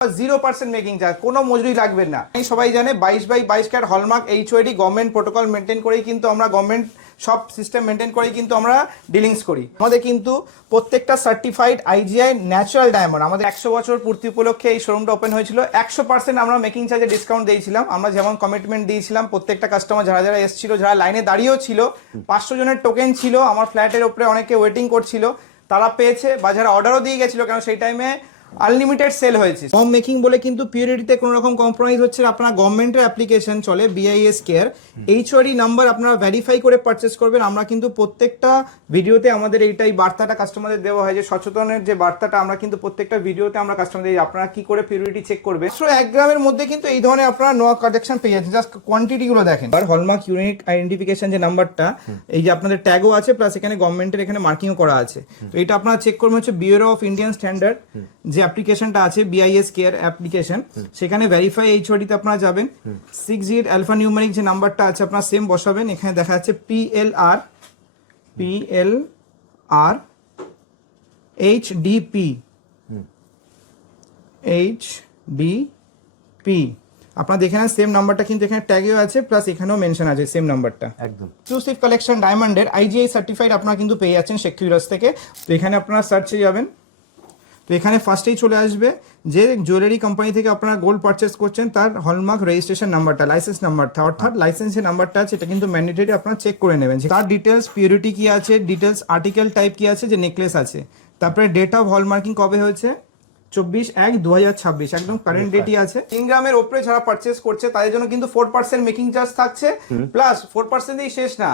0% making charge, কোনো মজুরি লাগবে না। এই সবাই জানে 22x22 carat hallmark HUID government protocol maintain করেই কিন্তু আমরা গভর্নমেন্ট সব সিস্টেম মেনটেন করেই কিন্তু আমরা ডিলিংস করি। আমাদের কিন্তু প্রত্যেকটা সার্টিফাইড আইজিআই ন্যাচারাল ডায়মন্ড। আমাদের 100 বছর পূর্তি উপলক্ষে এই শোরুমটা ওপেন হয়েছিল। 100% আমরা মেকিং চার্জে ডিসকাউন্ট দিয়েছিলাম। আমরা যেমন কমিটমেন্ট দিয়েছিলাম, প্রত্যেকটা কাস্টমার যারা যারা এসেছিল, যারা লাইনে দাঁড়িয়েও ছিল, 500 জনের টোকেন ছিল, আমার ফ্ল্যাটের উপরে অনেকে ওয়েটিং করছিল, তারা পেয়েছে, বা যারা অর্ডারও দিয়ে গেছিলো, কারণ সেই টাইমে আনলিমিটেড সেল হয়েছে। হোম মেকিং বলে কিন্তু পিউরিটিতে কোনো রকম কম্প্রোমাইজ হচ্ছে না। আপনার গভর্নমেন্টের অ্যাপ্লিকেশন চলে BIS কেয়ার, এইচওআরই নাম্বার আপনারা ভেরিফাই করে পারচেস করবেন। আমরা কিন্তু প্রত্যেকটা ভিডিওতে আমাদের এইটাই বার্তাটা কাস্টমারদের দেওয়া হয়, যে সচেতনের যে বার্তাটা আমরা কিন্তু প্রত্যেকটা ভিডিওতে আমরা কাস্টমারদের আপনারা কি করে পিউরিটি চেক করবে। 1 গ্রামের মধ্যে কিন্তু এই ধরনের আপনারা নো কালেকশন পেয়ে যাচ্ছেন। জাস্ট কোয়ান্টিটিগুলো দেখেন। আর হলমার্ক ইউনিক আইডেন্টিফিকেশন যে নাম্বারটা, এই যে আপনাদের ট্যাগও আছে, প্লাস এখানে গভর্নমেন্টের এখানে মার্কিংও করা আছে। তো এটা আপনারা চেক করবেন হচ্ছে ব্যুরো অফ ইন্ডিয়ান স্ট্যান্ডার্ড যে অ্যাপ্লিকেশনটা আছে, BIS কেয়ার অ্যাপ্লিকেশন, সেখানে ভেরিফাই এইচওআইডিতে আপনারা যাবেন। 6 ডিজিট আলফা নিউমারিক যে নাম্বারটা আছে আপনারা সেম বসাবেন। এখানে দেখা যাচ্ছে PLR HDP আপনারা দেখে নেন। সেম নাম্বারটা কিন্তু এখানে ট্যাগেও আছে, প্লাস এখানেও মেনশন আছে সেম নাম্বারটা। একদম এক্সক্লুসিভ কালেকশন ডায়মন্ডের IGI সার্টিফাইড আপনারা কিন্তু পেয়ে যাচ্ছেন শেখ কিউরাস থেকে। তো এখানে আপনারা সার্চে যাবেন, তো এখানে ফার্স্টেই চলে আসবে যে জুয়েলারি কোম্পানি থেকে আপনারা গোল্ড পারচেস করছেন তার হলমার্ক রেজিস্ট্রেশন নাম্বারটা, লাইসেন্স নাম্বারটা, অর্থাৎ লাইসেন্সের নাম্বারটা আছে, এটা কিন্তু ম্যান্ডেটরি আপনারা চেক করে নেবেন। তার ডিটেলস, পিউরিটি কি আছে, ডিটেলস আর্টিকেল টাইপ কি আছে, যে নেকলেস আছে, তারপরে ডেট অফ হলমার্কিং কবে হয়েছে, 24/1/2026, একদম কারেন্ট ডেটই আছে। 3 গ্রামের ওপরে যারা পারচেস করছে তাদের জন্য কিন্তু 4% মেকিং চার্জ থাকছে, প্লাস 4%ই শেষ না,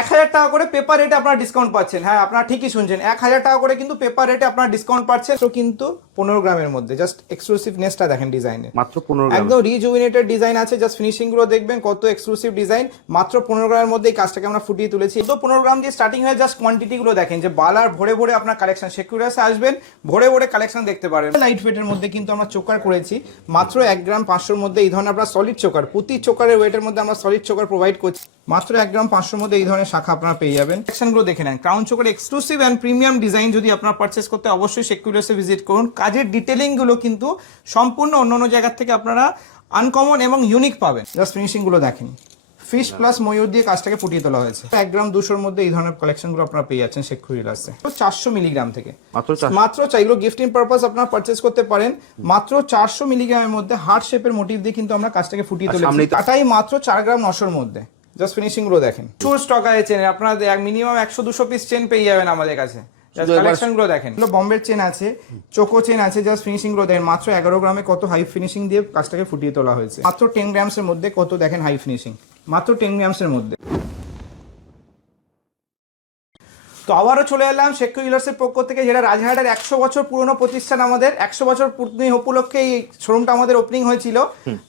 1000 টাকা করে পেপার রেটে আপনারা ডিসকাউন্ট পাচ্ছেন। হ্যাঁ, আপনারা ঠিকই শুনছেন, 1000 টাকা করে কিন্তু পেপার রেটে আপনারা ডিসকাউন্ট পাচ্ছেন। তো কিন্তু 15 গ্রামের মধ্যে জাস্ট এক্সক্লুসিভনেসটা দেখেন ডিজাইনের, মাত্র 15 গ্রাম, একদম রিজুভিনেটেড ডিজাইন আছে। জাস্ট ফিনিশিং গুলো দেখবেন কত এক্সক্লুসিভ ডিজাইন, মাত্র 15 গ্রামের মধ্যে এই কাজটাকে আমরা ফুটিয়ে তুলেছি। তো 15 গ্রাম দিয়ে স্টার্টিং হয়। জাস্ট কোয়ান্টিটি গুলো দেখেন, যে বালার ভরে ভরে আপনার কালেকশন, সেকুরাসে আসবেন ভরে ভরে কালেকশন দেখতে পারেন। লাইট ওয়েটের মধ্যে কিন্তু আমরা চোকার করেছি, মাত্র 1 গ্রাম 500 মধ্যে এই ধরনের আপনারা সলিড চোকার, প্রতি চোকারের ওয়েটের মধ্যে আমরা সলিড চোকার প্রোভাইড করছি। মাত্র 1 গ্রাম 500 মধ্যে এই ধরনের শাখা আপনারা পেয়ে যাবেন। কালেকশনগুলো দেখে নেন, crown choker exclusive and premium design যদি আপনারা পারচেস করতে অবশ্যই শেখ কিউরাসে ভিজিট করুন। কাজের ডিটেলিং গুলো কিন্তু সম্পূর্ণ অন্য জায়গা থেকে আপনারা আনকমন এবং ইউনিক পাবেন। জাস্ট ফিনিশিং গুলো দেখেন, ফিশ প্লাস ময়ূর দিয়ে কাজটাকে ফুটিয়ে তোলা হয়েছে। 1 গ্রাম 200 মধ্যে এই ধরনের কালেকশনগুলো আপনারা পেয়ে যাচ্ছেন শেখ কিউরাসে। 400 মিলিগ্রাম থেকে মাত্র চাইলেও গিফটিং পারপাস আপনারা পারচেস করতে পারেন। মাত্র 400 মিলিগ্রামের মধ্যে হার্ট শেপের মোটিভ দিয়ে কিন্তু আমরা কাজটাকে ফুটিয়ে তুলেছি। টাটাই মাত্র 4 গ্রাম 900 মধ্যে। জাস্ট ফিনিশিং গুলো দেখেন, প্রচুর স্টক আছে চেনের, আপনারা মিনিমাম 100-200 পিস চেন পেয়ে যাবেন আমাদের কাছে। কালেকশন গুলো দেখেন, বম্বের চেন আছে, চোকো চেন আছে। জাস্ট ফিনিশিং গুলো দেখেন, মাত্র 11 গ্রামে কত হাই ফিনিশিং দিয়ে কাজটাকে ফুটিয়ে তোলা হয়েছে। মাত্র 10 গ্রামস এর মধ্যে কত দেখেন হাই ফিনিশিং, মাত্র 10 গ্রামস এর মধ্যে। তো আবারও চলে এলাম শেখ কিউরাসের পক্ষ থেকে, যেটা রাজহাটের 100 বছর পুরনো প্রতিষ্ঠান। আমাদের 100 বছর পূর্তি উপলক্ষে এই শোরুমটা আমাদের ওপেনিং হয়েছিল।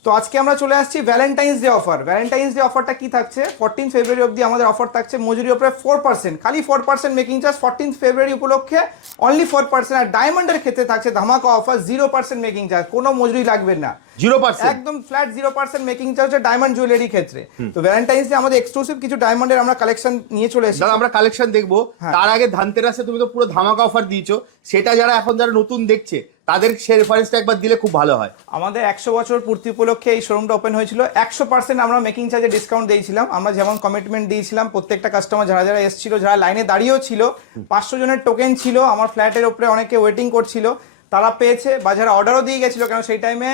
তো আজকে আমরা চলে আসছি Valentine's day offer. Valentine's day অফারটা কি থাকছে, 14 ফেব্রুয়ারি অবধি আমাদের অফার থাকছে। মজুরি উপরে 4%, খালি 4% মেকিং চার্জ 14 ফেব্রুয়ারি উপলক্ষে অনলি 4%। আর ডায়মন্ডের ক্ষেত্রে থাকছে ধামাকা অফার, 0% মেকিং চার্জ, কোনো মজুরি লাগবে না, 0%, একদম flat 0% making charge diamond jewellery ক্ষেত্রে। তো ভ্যালেন্টাইন্স ডে আমাদের এক্সক্লুসিভ কিছু ডায়মন্ডের আমরা কালেকশন নিয়ে চলে এসেছি। আমরা কালেকশন দেখবো, তার আগে ধানতেরাসে তুমি তো পুরো ধামাকা অফার দিয়েছো, সেটা যারা নতুন দেখছে তাদের সে রেফারেন্সটা একবার দিলে খুব ভালো হয়। আমাদের 100 বছর পূর্তি উপলক্ষে এই শোরুমটা ওপেন হয়েছিল। 100% আমরা মেকিং চার্জে ডিসকাউন্ট দিয়েছিলাম। আমরা যেমন কমিটমেন্ট দিয়েছিলাম, প্রত্যেকটা কাস্টমার যারা যারা এসেছিল, যারা লাইনে দাঁড়িয়েও ছিল, 500 জনের টোকেন ছিল, আমার ফ্ল্যাটের উপরে অনেকে ওয়েটিং করছিল, তারা পেয়েছে, বা যারা অর্ডারও দিয়ে গেছিল, কারণ সেই টাইমে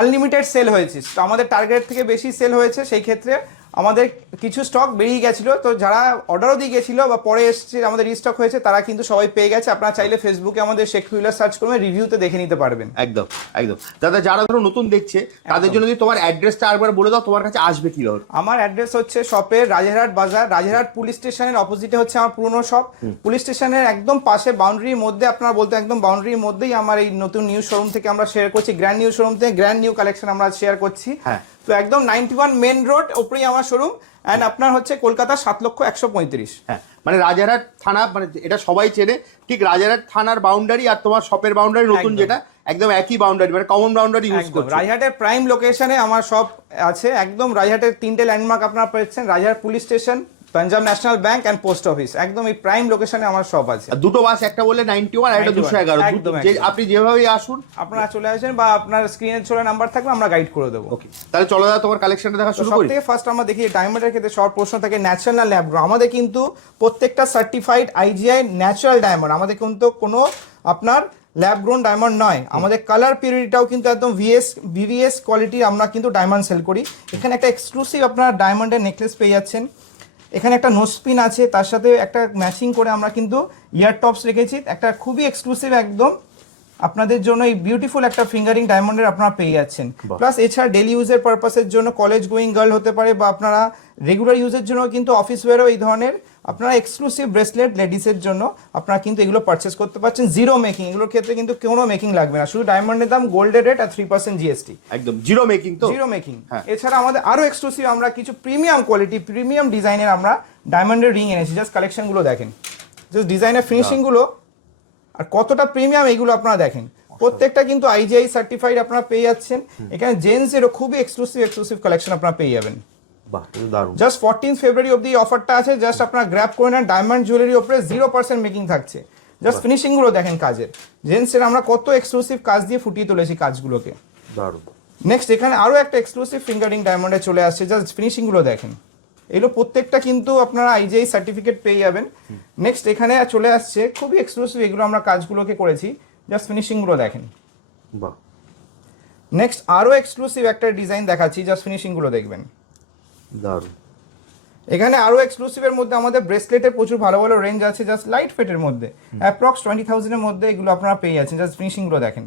আনলিমিটেড সেল হয়েছে। তো আমাদের টার্গেট থেকে বেশি সেল হয়েছে, সেই ক্ষেত্রে আমাদের কিছু স্টক বেরিয়ে গেছিলো। তো যারা অর্ডারও দিয়ে গেছিলো বা পরে এসছে আমাদের রিস্টক হয়েছে, তারা কিন্তু সবাই পেয়ে গেছে। আপনারা চাইলে ফেসবুকে আমাদের শেখ কিউরাস সার্চ করবেন, রিভিউতে দেখে নিতে পারবেন। একদম একদম দাদা, যারা নতুন দেখছে তাদের জন্য যদি তোমার অ্যাড্রেসটা আরেকবার বলে দাও, তোমার কাছে আসবে কিভাবে? আমার অ্যাড্রেস হচ্ছে শপের রাজারহাট বাজার, রাজারহাট পুলিশ স্টেশনের অপোজিটে হচ্ছে আমার পুরনো শপ। পুলিশ স্টেশনের একদম পাশে বাউন্ডারির মধ্যে, আপনারা বলতে একদম বাউন্ডারির মধ্যেই আমার এই নতুন নিউ শোরুম থেকে আমরা শেয়ার করছি। গ্র্যান্ড নিউ শোরুম থেকে গ্র্যান্ড নিউ কালেকশন আমরা শেয়ার করছি। তো একদম 91 মেন রোড ওপরেই আমার শোরুম। এন্ড আপনার হচ্ছে কলকাতা 7,135। হ্যাঁ, মানে রাজারহাট থানা, মানে এটা সবাই চেনে, ঠিক রাজারহাট থানার বাউন্ডারি আর তোমার শপের বাউন্ডারি নতুন যেটা, একদম একই বাউন্ডারি, মানে কমন বাউন্ডারি ইউজ করছো। রাজারহাটের প্রাইম লোকেশনে আমার শপ আছে। একদম রাজারহাটের 3টে ল্যান্ডমার্ক আপনারা পাচ্ছেন, Rajarhat police station, Punjab national bank and post office, একদম এই প্রাইম লোকেশনে আমার শপ আছে। আর দুটো বাস, একটা বলে 91 আর একটা 211, একদম, আপনি যেভাবেই আসুন আপনারা চলে আসেন বা আপনার স্ক্রিনে চলে নাম্বার থাকবে, আমরা গাইড করে দেবো। ওকে, তাহলে চলো দাদা তোমার কালেকশনটা দেখা শুরু করি। সবথেকে ফার্স্ট আমরা দেখি ডায়মন্ডের ক্ষেত্রে সব প্রশ্ন থাকে ন্যাচারাল ল্যাব গ্রো। আমাদের কিন্তু প্রত্যেকটা সার্টিফাইড আইজিআই ন্যাচারাল ডায়মন্ড, আমাদের কিন্তু কোনো আপনার ল্যাব গ্রোন ডায়মন্ড নয়। আমাদের কালার পিউরিটিটাও কিন্তু একদম ভিভিএস কোয়ালিটির আমরা কিন্তু ডায়মন্ড সেল করি। এখানে একটা এক্সক্লুসিভ আপনার ডায়মন্ডের নেকলেস পেয়ে যাচ্ছেন, এখানে একটা নোসপিন আছে, তার সাথে একটা ম্যাচিং করে আমরা কিন্তু ইয়ার টপস রেখেছি, একটা খুবই এক্সক্লুসিভ একদম আপনাদের জন্য এই বিউটিফুল একটা ফিঙ্গারিং ডায়মন্ডের আপনারা পেয়ে যাচ্ছেন। প্লাস এছাড়া ডেলি ইউজের পারপাসের জন্য, কলেজ গোয়িং গার্ল হতে পারে বা আপনারা রেগুলার ইউজের জন্য কিন্তু অফিস ওয়্যারও এই ধরনের আপনারা এক্সক্লুসিভ ব্রেসলেট লেডিসের জন্য আপনারা কিন্তু এগুলো পারচেস করতে পারছেন জিরো মেকিং। এগুলোর ক্ষেত্রে কিন্তু কোনো মেকিং লাগবে না, শুধু ডায়মন্ডের দাম, গোল্ডের রেট আর 3% জিএসটি, একদম জিরো মেকিং। তো জিরো মেকিং। এছাড়া আমাদের আরো এক্সক্লুসিভ আমরা কিছু প্রিমিয়াম কোয়ালিটি প্রিমিয়াম ডিজাইনের আমরা ডায়মন্ডের রিং এনেছি। জাস্ট কালেকশনগুলো দেখেন, জাস্ট ডিজাইনের ফিনিশিংগুলো আর কতটা প্রিমিয়াম এইগুলো আপনারা দেখেন। প্রত্যেকটা কিন্তু আইজিআই সার্টিফাইড আপনারা পেয়ে যাচ্ছেন। এখানে জেন্টসেরও খুবই এক্সক্লুসিভ কালেকশন আপনারা পেয়ে যাবেন। বাহ, দারুণ। জাস্ট 14 ফেব্রুয়ারি অবধি অফারটা আছে, জাস্ট আপনারা গ্র্যাব করে নেন। ডায়মন্ড জুয়েলারির উপরে 0% মেকিং থাকছে। জাস্ট ফিনিশিংগুলো দেখেন কাজের, জেন্টসের আমরা কত এক্সক্লুসিভ কাজ দিয়ে ফুটিয়ে তুলেছি কাজগুলোকে। দারুণ। নেক্সট এখানে আরও একটা এক্সক্লুসিভ ফিঙ্গারিং ডায়মন্ডে চলে আসছে, জাস্ট ফিনিশিংগুলো দেখেন। এগুলো প্রত্যেকটা কিন্তু আপনারা আইজিআই সার্টিফিকেট পেয়ে যাবেন। নেক্সট এখানে চলে আসছে খুবই এক্সক্লুসিভ, এগুলো আমরা কাজগুলোকে করেছি, জাস্ট ফিনিশিংগুলো দেখেন। বাহ। নেক্সট আরও এক্সক্লুসিভ একটা ডিজাইন দেখাচ্ছি, জাস্ট ফিনিশিংগুলো দেখবেন। দারুণ। এখানে আরও এক্সক্লুসিভের মধ্যে আমাদের ব্রেসলেটের প্রচুর ভালো ভালো রেঞ্জ আছে, জাস্ট লাইট ফেটের মধ্যে অ্যাপ্রক্স 20,000-এর মধ্যে এগুলো আপনারা পেয়ে যাচ্ছেন। জাস্ট ফিনিশিংগুলো দেখেন,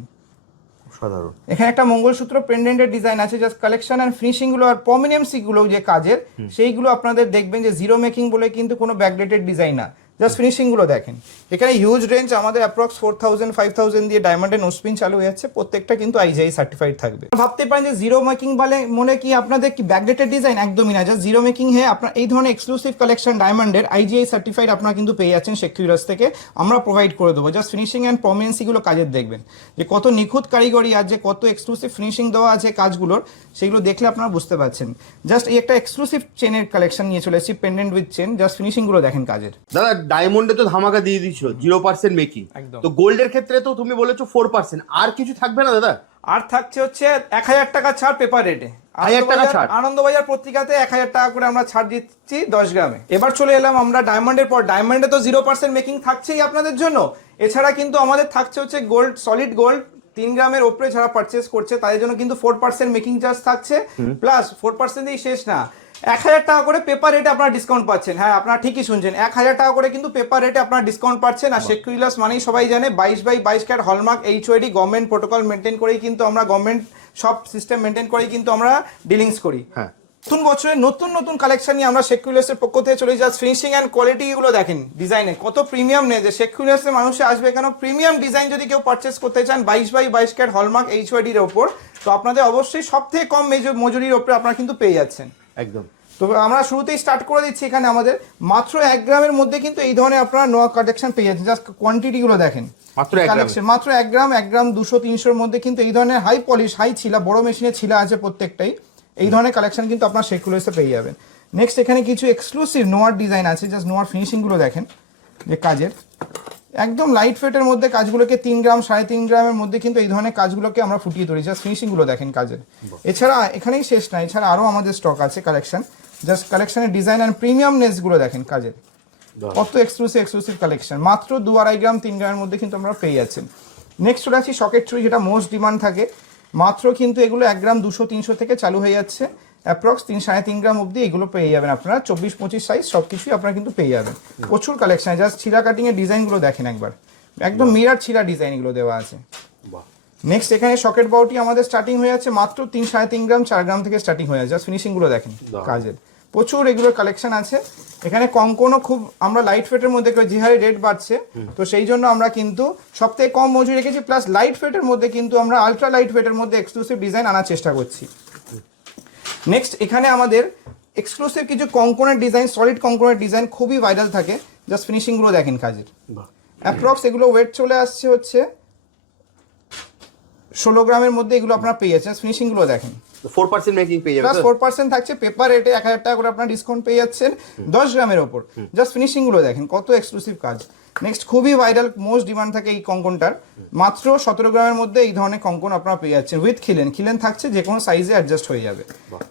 সাধারণ। এখানে একটা মঙ্গলসূত্র পেন্ডেন্টের ডিজাইন আছে, জাস্ট কালেকশন অ্যান্ড ফিনিশিংগুলো আর প্রমিনেন্সিগুলো যে কাজের সেইগুলো আপনাদের দেখবেন যে জিরো মেকিং বলে কিন্তু কোনো ব্যাকডেটেড ডিজাইন না। জাস্ট ফিনিশিংগুলো দেখেন। এখানে হিউজ রেঞ্জ আমাদের অ্যাপ্রক্স 4,000 5,000 দিয়ে ডায়মন্ডের নোসপিন চালু হয়ে যাচ্ছে, প্রত্যেকটা কিন্তু আইজিআই সার্টিফাইড থাকবে। ভাবতে পারেন যে জিরো মেকিং বলে মনে কি আপনাদের কি ব্যাকডেটেড ডিজাইন, একদমই না। জাস্ট জিরো মেকিং হয়ে আপনার এই ধরনের এক্সক্লুসিভ কালেকশন ডায়মন্ডের আইজিআই সার্টিফাইড আপনারা কিন্তু পেয়ে যাচ্ছেন শেখুইলার্স থেকে, আমরা প্রোভাইড করে দেবো। জাস্ট ফিনিশিং অ্যান্ড প্রমিনেন্সিগুলো কাজের দেখবেন যে কত নিখুঁত কারিগরি আর যে কত এক্সক্লুসিভ ফিনিশিং দেওয়া আছে কাজগুলোর, সেগুলো দেখলে আপনারা বুঝতে পারছেন। জাস্ট এই একটা এক্সক্লুসিভ চেনের কালেকশন নিয়ে চলে এসেছি, পেন্ডেন্ট উইথ চেন, জাস্ট ফিনিশিংগুলো দেখেন কাজের। দাদা ডায়মন্ডে তো ধামাকা দিয়ে দিচ্ছ 0% মেকিং, তো গোল্ডের ক্ষেত্রে তো তুমি বলেছো 4%, আর কিছু থাকবে না দাদা? আর থাকছে হচ্ছে 1,000 টাকা ছাড় পেপার রেটে। 1,000 টাকা ছাড় আনন্দবাজার পত্রিকাতে 1,000 টাকা করে আমরা ছাড় দিচ্ছি 10 গ্রামে। এবার চলে এলাম আমরা ডায়মন্ডের পর। ডায়মন্ডে তো 0% মেকিং থাকছেই আপনাদের জন্য, এছাড়া কিন্তু আমাদের থাকছে হচ্ছে গোল্ড, সলিড গোল্ড 3 গ্রামের ওপরে যারা পারচেস করছে তাদের জন্য কিন্তু 4% মেকিং চার্জ থাকছে। প্লাস 4% এই শেষ না, 1,000 টাকা করে পেপার রেটে আপনারা ডিসকাউন্ট পাচ্ছেন। হ্যাঁ, আপনারা ঠিকই শুনছেন, 1,000 টাকা করে কিন্তু পেপার রেটে আপনারা ডিসকাউন্ট পাচ্ছেন। আর শেখুইলার্স মানেই সবাই জানে 22/22 carat hallmark HOD government protocol maintain করেই কিন্তু আমরা, গভর্নমেন্ট সব সিস্টেম মেনটেন করেই কিন্তু আমরা ডিলিংস করি। হ্যাঁ, নতুন বছরে নতুন নতুন কালেকশন নিয়ে আমরা শেখুইলার্সের পক্ষ থেকে চলে যাচ্ছি। ফিনিশিং অ্যান্ড কোয়ালিটি এগুলো দেখেন, ডিজাইনে কত প্রিমিয়াম নেই যে শেখুইলার্সের মানুষে আসবে কেন, প্রিমিয়াম ডিজাইন যদি কেউ পারচেস করতে চান 22/22 ক্যারেট হলমার্ক HOD এর ওপর, তো আপনাদের অবশ্যই সব থেকে কম মজুরির ওপরে আপনারা কিন্তু পেয়ে যাচ্ছেন। একদম। তো আমরা শুরুতেই স্টার্ট করে দিচ্ছি, এখানে আমাদের মাত্র 1 গ্রামের মধ্যে কিন্তু এই ধরনের আপনারা নোয়া কালেকশন পেয়ে যাচ্ছেন। জাস্ট কোয়ান্টিটিগুলো দেখেন, মাত্র 1 গ্রাম 200-300-র মধ্যে কিন্তু এই ধরনের হাই পলিশ, হাই ছিলা, বড় মেশিনের ছিলা আছে প্রত্যেকটাই। এই ধরনের কালেকশন কিন্তু আপনার শেখুইলার্সে পেয়ে যাবেন। নেক্সট এখানে কিছু এক্সক্লুসিভ নোয়ার ডিজাইন আছে, জাস্ট নোয়ার ফিনিশিংগুলো দেখেন যে কাজের একদম লাইট ফেটের মধ্যে কাজগুলোকে 3 গ্রাম 3.5 গ্রামের মধ্যে কিন্তু এই ধরনের কাজগুলোকে আমরা ফুটিয়ে তুলি। জাস্ট ফিনিশিংগুলো দেখেন কাজের। এছাড়া এখানেই শেষ না, এছাড়া আরও আমাদের স্টক আছে কালেকশন। জাস্ট কালেকশনের ডিজাইন অ্যান্ড প্রিমিয়ামনেসগুলো দেখেন কাজের, কত এক্সক্লুসিভ কালেকশন। মাত্র 2-2.5 গ্রাম 3 গ্রামের মধ্যে কিন্তু আমরা পেয়ে যাচ্ছেন। নেক্সট চলে আসছি সকেট চুড়ি, যেটা মোস্ট ডিমান্ড থাকে। মাত্র কিন্তু এগুলো 1 গ্রাম 200-300 থেকে চালু হয়ে যাচ্ছে, অ্যাপ্রক্স 3-3.5 গ্রাম অবধি এগুলো পেয়ে যাবেন আপনারা। 24-25 সাইজ সব কিছুই আপনারা কিন্তু পেয়ে যাবেন। প্রচুর কালেকশন, জাস্ট ছিলা কাটিংয়ের ডিজাইনগুলো দেখেন একবার, একদম মিরার ছিলা ডিজাইন এগুলো দেওয়া আছে। নেক্সট এখানে সকেট বাউটি আমাদের স্টার্টিং হয়ে যাচ্ছে মাত্র 3-3.5 গ্রাম 4 গ্রাম থেকে স্টার্টিং হয়ে যাচ্ছে। জাস্ট ফিনিশিংগুলো দেখেন কাজের, প্রচুর এগুলোর কালেকশন আছে। এখানে কঙ্কনও খুব আমরা লাইট ফেটের মধ্যে, যে হারে রেট বাড়ছে তো সেই জন্য আমরা কিন্তু সব থেকে কম মজুরি রেখেছি, প্লাস লাইট ফেটের মধ্যে কিন্তু আমরা আলট্রা লাইট ফেটের মধ্যে এক্সক্লুসিভ ডিজাইন আনার চেষ্টা করছি। নেক্সট এখানে আমাদের এক্সক্লুসিভ কিছু কঙ্কনের ডিজাইন, সলিড কঙ্কনের ডিজাইন খুবই ভাইরাল থাকে। জাস্ট ফিনিশিংগুলো দেখেন কাজের, অ্যাপ্রক্স এগুলো ওয়েট চলে আসছে হচ্ছে 16 গ্রামের মধ্যে এগুলো আপনারা পেয়ে যাচ্ছেন। ফিনিশিং গুলো দেখেন, 4% মেকিং পেয়ে যাবে প্লাস তো? 4% থাকছে, পেপার রেটে 1000 টাকা করে আপনারা ডিসকাউন্ট পেয়ে যাচ্ছেন 10 গ্রামের ওপর। জাস্ট ফিনিশিং গুলো দেখেন, কত এক্সক্লুসিভ কাজ। নেক্সট খুবই ভাইরাল, মোস্ট ডিমান্ড থাকে এই কঙ্কনটার, মাত্র 17 গ্রামের মধ্যে এই ধরনের কঙ্কন আপনারা পেয়ে যাচ্ছেন উইথ খিলেন থাকছে, যে কোনো সাইজে অ্যাডজাস্ট হয়ে যাবে।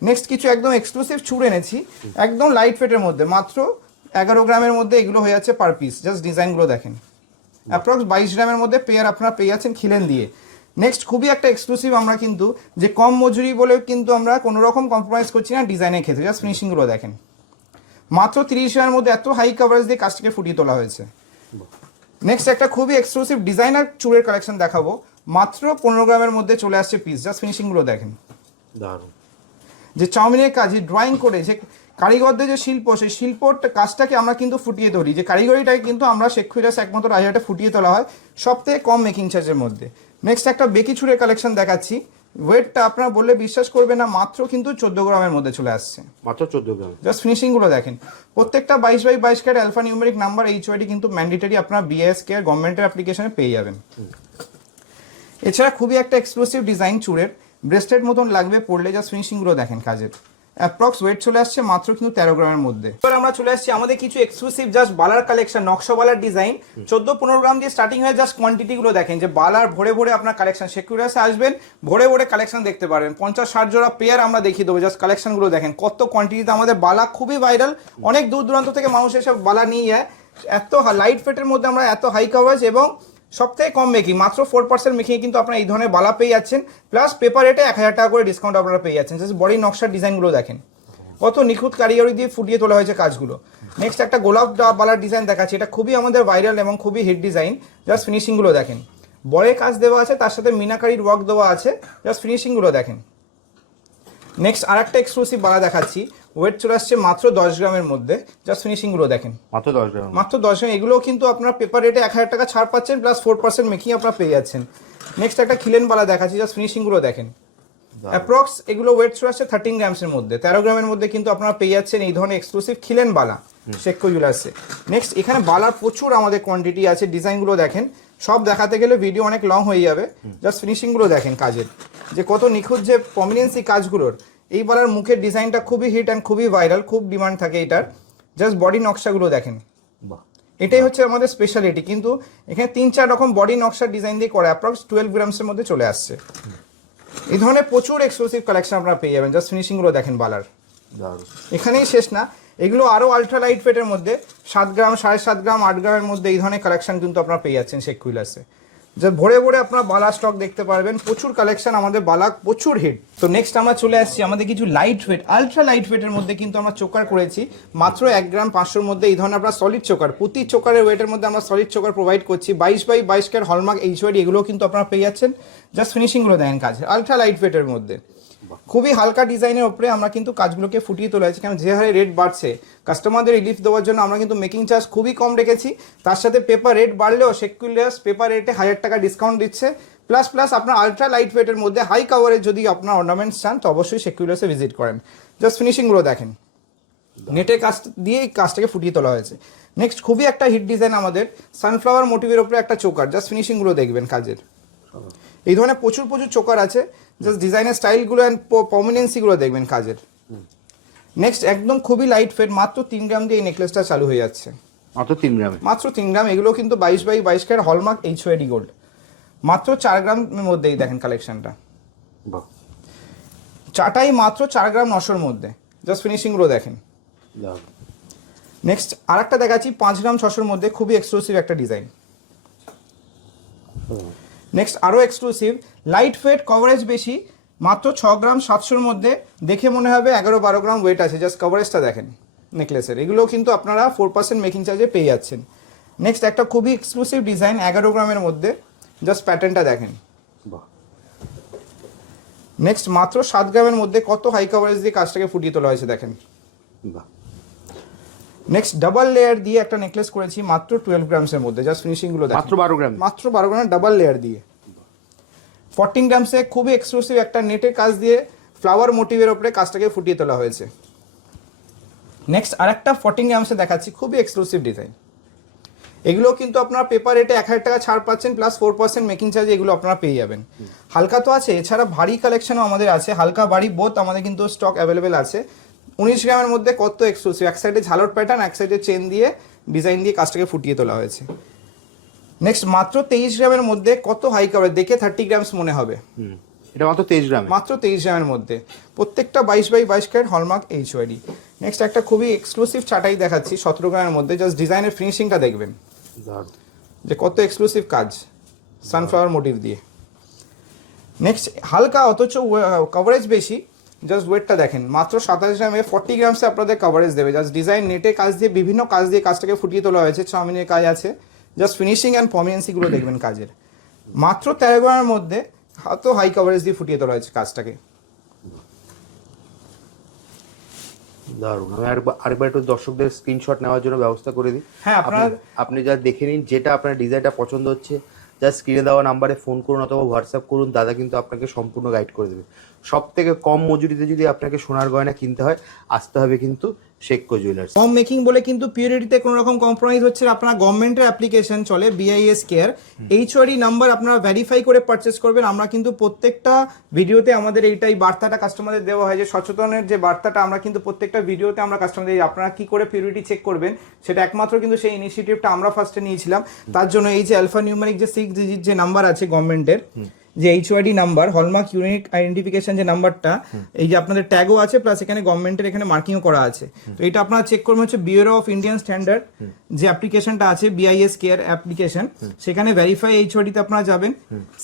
নেক্সট কিছু একদম এক্সক্লুসিভ চূড় এনেছি, একদম লাইট ওয়েটের মধ্যে, মাত্র 11 গ্রামের মধ্যে এগুলো হয়ে যাচ্ছে পার পিস। জাস্ট ডিজাইনগুলো দেখেন, অ্যাপ্রক্স 22 গ্রামের মধ্যে পেয়ার আপনারা পেয়ে যাচ্ছেন খিলেন দিয়ে। নেক্সট খুবই একটা এক্সক্লুসিভ, আমরা কিন্তু যে কম মজুরি বলে কিন্তু আমরা কোনো রকম কম্প্রোমাইজ করছি না ডিজাইনের ক্ষেত্রে। জাস্ট ফিনিশিংগুলো দেখেন, মাত্র 30 গ্রামের মধ্যে এত হাই কভারেজ দিয়ে কাজটাকে ফুটিয়ে তোলা হয়েছে। নেক্সট একটা খুবই এক্সক্লুসিভ ডিজাইনার চুড়ের কালেকশন দেখাবো, মাত্র 15 গ্রামের মধ্যে চলে আসছে পিস। জাস্ট ফিনিশিংগুলো দেখেন, দারুণ। যে চাউমিনের কাজ, যে ড্রয়িং করে যে কারিগরদের যে শিল্প, সেই শিল্পর কাজটাকে আমরা কিন্তু ফুটিয়ে তুলি, যে কারিগরিটাকে কিন্তু আমরা শেখ খুইরাস একমাত্র রাজাটা ফুটিয়ে তোলা হয় সবথেকে কম মেকিং চার্জের মধ্যে। নেক্সট একটা বেকি চুড়ের কালেকশন দেখাচ্ছি, ওয়েটটা আপনারা বললে বিশ্বাস করবে না, মাত্র কিন্তু 14 গ্রামের মধ্যে চলে আসছে, মাত্র 14 গ্রাম। জাস্ট ফিনিশিংগুলো দেখেন, প্রত্যেকটা 22x22 carat alpha numeric number HUID কিন্তু ম্যান্ডেটরি আপনারা বিএসকে গভর্নমেন্টের অ্যাপ্লিকেশনে পেয়ে যাবেন। এছাড়া খুবই একটা এক্সক্লুসিভ ডিজাইন চুড়ের, ব্রেসলেট মতন লাগবে পড়লে। জাস্ট ফিনিশিংগুলো দেখেন কাজের, অ্যাপ্রক্স ওয়েট চলে আসছে মাত্র কিন্তু 13 গ্রামের মধ্যে। এবার আমরা চলে আসছি আমাদের কিছু এক্সক্লুসিভ জাস্ট বালার কালেকশন, নকশা বালার ডিজাইন 14-15 গ্রাম দিয়ে স্টার্টিং হয়ে। জাস্ট কোয়ান্টিটিগুলো দেখেন, যে বালার ভরে ভরে আপনার কালেকশন, সেকুরিয়াসে আসবেন ভরে ভরে কালেকশন দেখতে পারবেন, 50-60 জোড়া পেয়ার আমরা দেখিয়ে দেবো। জাস্ট কালেকশনগুলো দেখেন, কত কোয়ান্টিটিতে আমাদের বালা, খুবই ভাইরাল, অনেক দূর দূরান্ত থেকে মানুষ এসব বালা নিয়ে যায়। এত লাইট ফেটের মধ্যে আমরা এত হাই কভারেজ এবং সবথেকে কম মেকিং, মাত্র 4% মেকিং কিন্তু আপনারা এই ধরনের বালা পেয়ে যাচ্ছেন, প্লাস পেপার রেটে 1000 টাকা করে ডিসকাউন্ট আপনারা পেয়ে যাচ্ছেন। জাস্ট বডি নকশার ডিজাইনগুলো দেখেন, কত নিখুঁত কারিগরি দিয়ে ফুটিয়ে তোলা হয়েছে কাজগুলো। নেক্সট একটা গোলাপ বালার ডিজাইন দেখাচ্ছি, এটা খুবই আমাদের ভাইরাল এবং খুবই হিট ডিজাইন। জাস্ট ফিনিশিংগুলো দেখেন, বড়ের কাজ দেওয়া আছে, তার সাথে মিনাকারির ওয়ার্ক দেওয়া আছে। জাস্ট ফিনিশিংগুলো দেখেন। নেক্সট আর একটা এক্সক্লুসিভ বালা দেখাচ্ছি, ওয়েট চলে আসছে মাত্র 10 গ্রামের মধ্যে। জাস্ট ফিনিশিংগুলো দেখেন, মাত্র 10 গ্রাম। মাত্র 10 গ্রাম। এগুলোও কিন্তু আপনার পেপার রেটে 1000 টাকা ছাড় পাচ্ছেন, প্লাস 4% মেকিং আপনারা পেয়ে যাচ্ছেন। নেক্সট একটা খিলেন বালা দেখাচ্ছি, জাস্ট ফিনিশিংগুলো দেখেন, অ্যাপ্রক্স এগুলো ওয়েট চলে আসছে 13 গ্রামসের মধ্যে, 13 গ্রামের মধ্যে কিন্তু আপনারা পেয়ে যাচ্ছেন এই ধরনের এক্সক্লুসিভ খিলেন বালা শেখ জুয়েলার্সে। নেক্সট এখানে বালার প্রচুর আমাদের কোয়ান্টিটি আছে, ডিজাইনগুলো দেখেন, সব দেখাতে গেলে ভিডিও অনেক লং হয়ে যাবে। জাস্ট ফিনিশিংগুলো দেখেন কাজের, যে কত নিখুঁত, যে প্রমিনেন্সি কাজগুলোর। এই বালার মুখের ডিজাইনটা খুবই হিট অ্যান্ড খুবই ভাইরাল, খুব ডিমান্ড থাকে এটার। জাস্ট বডি নকশাগুলো দেখেন, এটাই হচ্ছে আমাদের স্পেশালিটি। কিন্তু এখানে 3-4 রকম বডি নকশার ডিজাইন দিয়ে করে, অ্যাপ্রক্স 12 গ্রামসের মধ্যে চলে আসছে। এই ধরনের প্রচুর এক্সক্লুসিভ কালেকশন আপনারা পেয়ে যাবেন। জাস্ট ফিনিশিংগুলো দেখেন বালার, এখানেই শেষ না, এগুলো আরও আলট্রা লাইট ওয়েটের মধ্যে 7 গ্রাম, 7.5 গ্রাম, 8 গ্রামের মধ্যে এই ধরনের কালেকশন কিন্তু আপনারা পেয়ে যাচ্ছেন শেখ জুয়েলার্সে। যে ভরে ভরে আপনারা বালা স্টক দেখতে পারবেন, প্রচুর কালেকশন, আমাদের বালা প্রচুর হিট। তো নেক্সট আমরা চলে আসছি আমাদের কিছু লাইট ওয়েট, আলট্রা লাইট ওয়েটের মধ্যে কিন্তু আমরা চোকার করেছি মাত্র 1 গ্রাম 500-র মধ্যে। এই ধরনের আপনারা সলিড চোকার, প্রতি চোকারের ওয়েটের মধ্যে আমরা সলিড চোকার প্রোভাইড করছি। 22x22 ক্যারেট হলমার্ক এইচওয়াইডি এগুলো কিন্তু আপনারা পেয়ে যাচ্ছেন। জাস্ট ফিনিশিংগুলো দেখেন কাজ, আলট্রা লাইট ওয়েটের মধ্যে খুবই হালকা ডিজাইনের উপরে আমরা কিন্তু কাজগুলোকে ফুটিয়ে তোলা হয়েছে। কারণ যে হারে রেট বাড়ছে, কাস্টমারদের রিলিফ দেওয়ার জন্য আমরা কিন্তু মেকিং চার্জ খুবই কম রেখেছি। তার সাথে পেপার রেট বাড়লেও শেখ জুয়েলার্স পেপার রেটে 1000 টাকা ডিসকাউন্ট দিচ্ছে। প্লাস আপনার আলট্রা লাইট ওয়েটের মধ্যে হাই কাভারেজ যদি আপনার অর্নামেন্টস চান, তো অবশ্যই শেখ জুয়েলার্সে ভিজিট করেন। জাস্ট ফিনিশিংগুলো দেখেন, নেটের কাজ দিয়ে এই কাজটাকে ফুটিয়ে তোলা হয়েছে। নেক্সট খুবই একটা হিট ডিজাইন আমাদের, সানফ্লাওয়ার মোটিভের উপরে একটা চোকার। জাস্ট ফিনিশিংগুলো দেখবেন কাজের, এই ধরনের প্রচুর চোকার আছে। জাস্ট ডিজাইনের স্টাইলগুলো অ্যান্ড প্রমিনেন্সিগুলো দেখবেন কাজের। নেক্সট একদম খুবই লাইট ওয়েট, মাত্র 3 গ্রাম দিয়ে এই নেকলেসটা চালু হয়ে যাচ্ছে, মাত্র 3 গ্রামে, মাত্র 3 গ্রাম। এগুলো কিন্তু 22x22 carat hallmark HYD gold, মাত্র 4 গ্রামের মধ্যেই দেখেন কালেকশনটা। চাটাই মাত্র 4 গ্রাম 900-র মধ্যে। জাস্ট ফিনিশিংগুলো দেখেন। নেক্সট আর একটা দেখাচ্ছি 5 গ্রাম 600-র মধ্যে, খুবই এক্সক্লুসিভ একটা ডিজাইন। নেক্সট আরও এক্সক্লুসিভ, লাইট ওয়েট, কভারেজ বেশি, মাত্র 6 গ্রাম 700-র মধ্যে। দেখে মনে হবে 11-12 গ্রাম ওয়েট আছে, জাস্ট কভারেজটা দেখেন নেকলেসের। এগুলো কিন্তু আপনারা 4% মেকিং চার্জে পেয়ে যাচ্ছেন। নেক্সট একটা খুবই এক্সক্লুসিভ ডিজাইন 11 গ্রামের মধ্যে, জাস্ট প্যাটার্নটা দেখেন। নেক্সট মাত্র 7 গ্রামের মধ্যে কত হাই কভারেজ দিয়ে কাজটাকে ফুটিয়ে তোলা হয়েছে দেখেন। নেক্সট ডাবল লেয়ার দিয়ে একটা নেকলেস করেছি মাত্র 12 গ্রামসের মধ্যে। জাস্ট ফিনিশিংগুলো দেখেন, মাত্র 12 গ্রাম, মাত্র 12 গ্রাম ডাবল লেয়ার দিয়ে। 14 গ্রামসে খুবই এক্সক্লুসিভ একটা নেটের কাজ দিয়ে ফ্লাওয়ার মোটিভের উপরে কাজটাকে ফুটিয়ে তোলা হয়েছে। নেক্সট আরেকটা 14 গ্রামসে দেখাচ্ছি, খুবই এক্সক্লুসিভ ডিজাইন। এগুলো কিন্তু আপনারা পেপার রেটে 1000 টাকা ছাড় পাচ্ছেন, প্লাস 4% মেকিং চার্জ, এগুলো আপনারা পেয়ে যাবেন। হালকা তো আছে, এছাড়া ভারী কালেকশনও আমাদের আছে, হালকা ভারী বোথ আমাদের কিন্তু স্টক অ্যাভেলেবেল আছে। 19 গ্রামের মধ্যে কত এক্সক্লুসিভ, এক সাইডে ঝালর প্যাটার্ন, এক সাইডে চেন দিয়ে ডিজাইন দিয়ে কাজটাকে ফুটিয়ে তোলা হয়েছে। নেক্সট মাত্র 23 গ্রামের মধ্যে কত হাই কভার, দেখে 30 গ্রামস মনে হবে, এটা মাত্র 23 গ্রাম, মাত্র 23 গ্রামের মধ্যে, প্রত্যেকটা 22x22 carat hallmark HYD। Next একটা খুবই এক্সক্লুসিভ চাটাই দেখাচ্ছি 17 গ্রামের মধ্যে, জাস্ট ডিজাইনের ফিনিশিংটা দেখবেন যে কত এক্সক্লুসিভ কাজ সানফ্লাওয়ার মোটিভ দিয়ে। নেক্সট হালকা অথচ কভারেজ বেশি, জাস্ট ওয়েটটা দেখেন, মাত্র 27 গ্রামে 40 গ্রামসে আপনাদের কভারেজ দেবে। জাস্ট ডিজাইন নেটে কাজ দিয়ে বিভিন্ন কাজ দিয়ে কাজটাকে ফুটিয়ে তোলা হয়েছে, চাউমিনের কাজ আছে, জাস্ট ফিনিশিং অ্যান্ড প্রমিনেন্সিগুলো দেখবেন কাজের। মাত্র 13 গ্রামের মধ্যে এত হাই কভারেজ দিয়ে ফুটিয়ে তোলা হয়েছে কাজটাকে। দারুণ। আমি আরেকবার একটু দর্শকদের স্ক্রিনশট নেওয়ার জন্য ব্যবস্থা করে দিই। হ্যাঁ, আপনি যা দেখে নিন, যেটা আপনার ডিজাইনটা পছন্দ হচ্ছে জাস্ট স্ক্রিনে দেওয়া নাম্বারে ফোন করুন অথবা হোয়াটসঅ্যাপ করুন, দাদা কিন্তু আপনাকে সম্পূর্ণ গাইড করে দেবে। সব থেকে কম মজুরিতে যদি আপনাকে সোনার গয়না কিনতে হয়, আসতে হবে কিন্তু শেখকো জুয়েলার্স। কম মেকিং বলে কিন্তু পিওরিটিতে কোনো রকম কম্প্রোমাইজ হচ্ছে না। আপনার গভর্নমেন্টের অ্যাপ্লিকেশন চলে BIS কেয়ার, HYD নাম্বার আপনারা ভেরিফাই করে পারচেস করবেন। আমরা কিন্তু প্রত্যেকটা ভিডিওতে আমাদের এইটাই বার্তাটা কাস্টমারদের দেওয়া হয় যে সচেতনের যে বার্তাটা, আমরা কিন্তু প্রত্যেকটা ভিডিওতে আমরা কাস্টমারদের আপনারা কি করে পিওরিটি চেক করবেন, সেটা একমাত্র কিন্তু সেই ইনিশিয়েটিভটা আমরা ফার্স্টে নিয়েছিলাম। তার জন্য এই যে অ্যালফা নিউমেরিক যে 6 ডিজিট যে নাম্বার আছে গভর্নমেন্টের, যে HYD number, hallmark unique identification যে নাম্বারটা, এই যে আপনাদের ট্যাগও আছে, প্লাস এখানে গভর্নমেন্টের এখানে মার্কিংও করা আছে। তো এটা আপনারা চেক করবেন হচ্ছে ব্যুরো অফ ইন্ডিয়ান স্ট্যান্ডার্ড যে অ্যাপ্লিকেশনটা আছে, BIS কেয়ার অ্যাপ্লিকেশন, সেখানে ভেরিফাই HYD তে আপনারা যাবেন।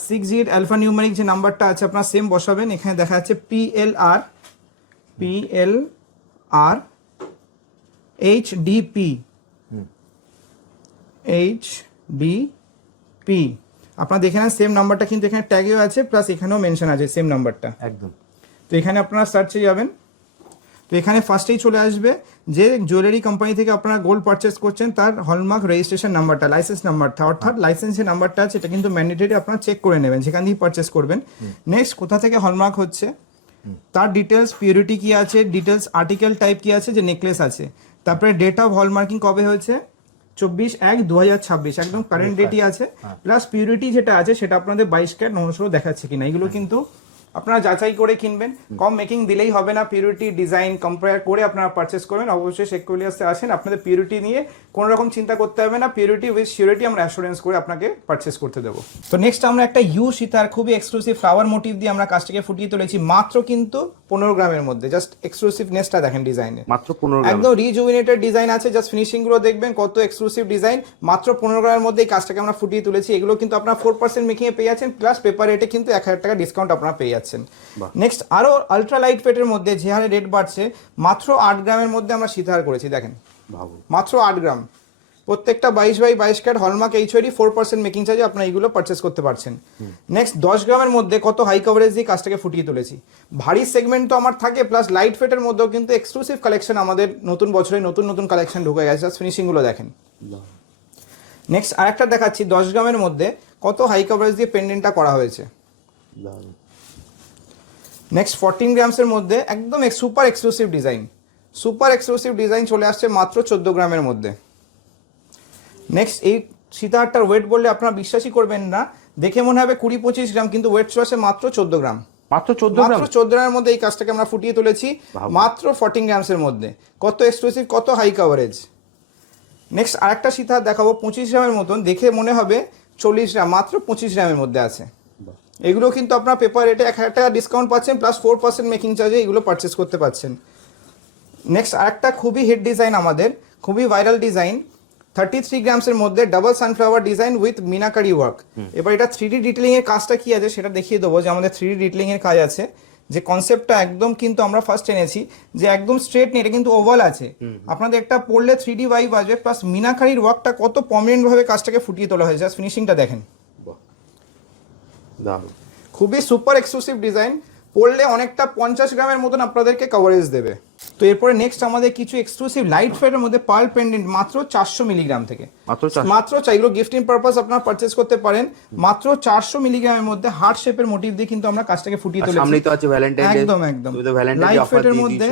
6 ডিজিট অ্যালফা নিউমেরিক যে নাম্বারটা আছে আপনারা সেম বসাবেন। এখানে দেখা যাচ্ছে PLR HDP আপনারা দেখে নেন, সেম নাম্বারটা কিন্তু এখানে ট্যাগেও আছে, প্লাস এখানেও মেনশন আছে সেম নাম্বারটা একদম। তো এখানে আপনারা সার্চে যাবেন, তো এখানে ফার্স্টেই চলে আসবে যে জুয়েলারি কোম্পানি থেকে আপনারা গোল্ড পারচেস করছেন তার হলমার্ক রেজিস্ট্রেশন নাম্বারটা, লাইসেন্স নাম্বারটা, অর্থাৎ লাইসেন্সের নাম্বারটা আছে, এটা কিন্তু ম্যান্ডেটরি আপনারা চেক করে নেবেন যেখান দিয়ে পারচেস করবেন। নেক্সট কোথা থেকে হলমার্ক হচ্ছে তার ডিটেলস, পিউরিটি কি আছে, ডিটেলস আর্টিকেল টাইপ কি আছে, যে নেকলেস আছে, তারপরে ডেট অফ হলমার্কিং কবে হয়েছে, 24/1/2026, একদম কারেন্ট ডেটই আছে, প্লাস পিউরিটি যেটা আছে সেটা আপনাদের 22 ক্যারেট 916 দেখাচ্ছে কিনা, এগুলো কিন্তু আপনারা যাচাই করে কিনবেন। কম মেকিং দিলেই হবে না, পিউরিটি ডিজাইন কম্পেয়ার করে আপনারা পারচেস করবেন। অবশ্যই শেখকো জুয়েলার্সে আসেন, আপনাদের পিউরিটি নিয়ে কোনো রকম চিন্তা করতে হবে না, পিউরিটি উইথ সিউরিটি আমরা অ্যাসুরেন্স করে আপনাকে পারচেস করতে দেবো। তো নেক্সট আমরা একটা সীতার খুবই এক্সক্লুসিভ ফ্লাওয়ার মোটিভ দিয়ে আমরা কাজটাকে ফুটিয়ে তুলেছি, মাত্র কিন্তু 15 গ্রামের মধ্যে। জাস্ট এক্সক্লুসিভনেসটা দেখেন ডিজাইনে, মাত্র 15 গ্রাম, একদম রিজুভিনেটেড ডিজাইন আছে, জাস্ট ফিনিশিং গুলো দেখবেন কত এক্সক্লুসিভ ডিজাইন। মাত্র 15 গ্রামের মধ্যে এই কাজটাকে আমরা ফুটিয়ে তুলেছি। এগুলো কিন্তু আপনারা 4% মেকিং এ পেয়ে যাচ্ছেন, প্লাস পেপার রেটে কিন্তু 1000 টাকা ডিসকাউন্ট আপনারা পেয়ে যাচ্ছেন। নেক্সট আরো আলট্রা লাইট ওয়েটের মধ্যে যে হারে রেট বাড়ছে, মাত্র 8 গ্রামের মধ্যে আমরা সীতাহার করেছি, দেখেন মাত্র 8 গ্রাম, প্রত্যেকটা 22/22 ক্যারেট হলমার্ক HYD, 4% মেকিং চার্জে আপনারা এইগুলো পারচেস করতে পারছেন। নেক্সট 10 গ্রামের মধ্যে কত হাই কভারেজ দিয়ে কাজটাকে ফুটিয়ে তুলেছি। ভারী সেগমেন্ট তো আমার থাকে, প্লাস লাইট ওয়েটের মধ্যেও কিন্তু এক্সক্লুসিভ কালেকশন আমাদের নতুন বছরে নতুন কালেকশন ঢুকে গেছে, জাস্ট ফিনিশিংগুলো দেখেন। নেক্সট আরেকটা দেখাচ্ছি 10 গ্রামের মধ্যে কত হাই কভারেজ দিয়ে পেন্ডেন্টটা করা হয়েছে। নেক্সট 14 গ্রামসের মধ্যে একদম সুপার এক্সক্লুসিভ ডিজাইন চলে আসছে মাত্র 14 গ্রামের মধ্যে। নেক্সট এই সীতাহারটার ওয়েট বললে আপনারা বিশ্বাসই করবেন না, দেখে মনে হবে 20-25 গ্রাম, কিন্তু ওয়েট চলে আসে মাত্র 14 গ্রাম। মাত্র 14 গ্রামের মধ্যে এই কাজটাকে আমরা ফুটিয়ে তুলেছি, মাত্র 14 গ্রামসের মধ্যে। কত এক্সক্লুসিভ, কত হাই কভারেজ। নেক্সট আরেকটা সীতাহার দেখাবো 25 গ্রামের মতন, দেখে মনে হবে 40 গ্রাম, মাত্র 25 গ্রামের মধ্যে আছে। এগুলো কিন্তু আপনার পেপার রেটে 1000 টাকা ডিসকাউন্ট পাচ্ছেন, প্লাস 4% মেকিং চার্জে এগুলো পারচেস করতে পারছেন। নেক্সট আরেকটা খুবই হিট ডিজাইন আমাদের, খুবই ভাইরাল ডিজাইন, 33 গ্রামসের মধ্যে double sunflower design with meenakari work. এবার এটা 3D ডিটেলিং এর কাজটা কি আছে সেটা দেখিয়ে দেবো, যে আমাদের 3D ডিটেলিং এর কাজ আছে, যে কনসেপ্টটা একদম কিন্তু আমরা ফার্স্ট এনেছি, যে একদম স্ট্রেট নেই, এটা কিন্তু ওভাল আছে, আপনাদের একটা পড়লে 3D ভাইব আসবে, প্লাস মিনাকারির ওয়ার্কটা কত প্রমিনেন্ট ভাবে কাজটাকে ফুটিয়ে তোলা হয়েছে, জাস্ট ফিনিশিংটা দেখেন, খুবই সুপার এক্সক্লুসিভ ডিজাইন। পড়লে অনেকটা 50 গ্রামের মতন আপনাদেরকে কভারেজ দেবে। তো এরপরে নেক্সট আমাদের কিছু এক্সক্লুসিভ লাইট ওয়েটের মধ্যে পার্ল পেন্ডেন্ট, মাত্র 400 মিলিগ্রাম থেকে, মাত্র এগুলো গিফটিং পারপাস আপনারা পারচেস করতে পারেন। মাত্র 400 মিলিগ্রামের মধ্যে হার্ট শেপের মোটিভ দিয়ে কিন্তু আমরা কাজটাকে ফুটিয়ে তুলেছি। সামনেই তো আছে ভ্যালেন্টাইন ডে, একদম লাইট ওয়েটের মধ্যে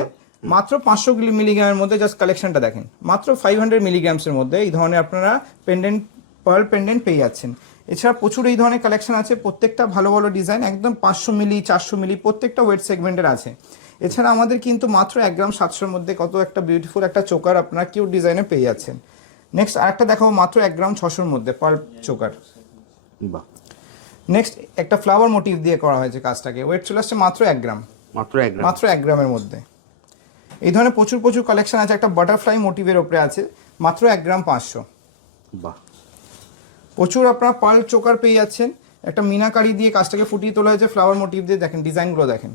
মাত্র 500 মিলিগ্রামের মধ্যে জাস্ট কালেকশনটা দেখেন, মাত্র 500 মিলিগ্রামসের মধ্যে এই ধরনের আপনারা পেন্ডেন্ট, পার্ল পেন্ডেন্ট পেয়ে যাচ্ছেন। এছাড়া প্রচুর এই ধরনের কালেকশন আছে, প্রত্যেকটা ভালো ভালো ডিজাইন, একদম 500 মিলি 400 মিলি প্রত্যেকটা ওয়েট সেগমেন্টের আছে। এছাড়া আমাদের কিন্তু মাত্র 1 গ্রাম 700-র মধ্যে কত একটা বিউটিফুল একটা চোকার আপনারা কিউট ডিজাইনে পেয়ে যাচ্ছেন। নেক্সট আরেকটা দেখাবো মাত্র 1 গ্রাম 600-র মধ্যে পার্ল চোকার। বাহ, নেক্সট একটা ফ্লাওয়ার মোটিভ দিয়ে করা হয়েছে কাজটাকে, ওয়েট চলে আসছে মাত্র 1 গ্রাম, মাত্র 1 গ্রাম, মাত্র 1 গ্রামের মধ্যে। এই ধরনের প্রচুর প্রচুর কালেকশন আছে, একটা বাটারফ্লাই মোটিভের ওপরে আছে মাত্র 1 গ্রাম 500। বাহ, প্রচুর আপনারা পার্ল চোকার পেয়ে যাচ্ছেন, একটা মিনাকারি দিয়ে কাজটাকে ফুটিয়ে তোলা হয়েছে ফ্লাওয়ার মোটিভ দিয়ে, দেখেন ডিজাইনগুলো দেখেন,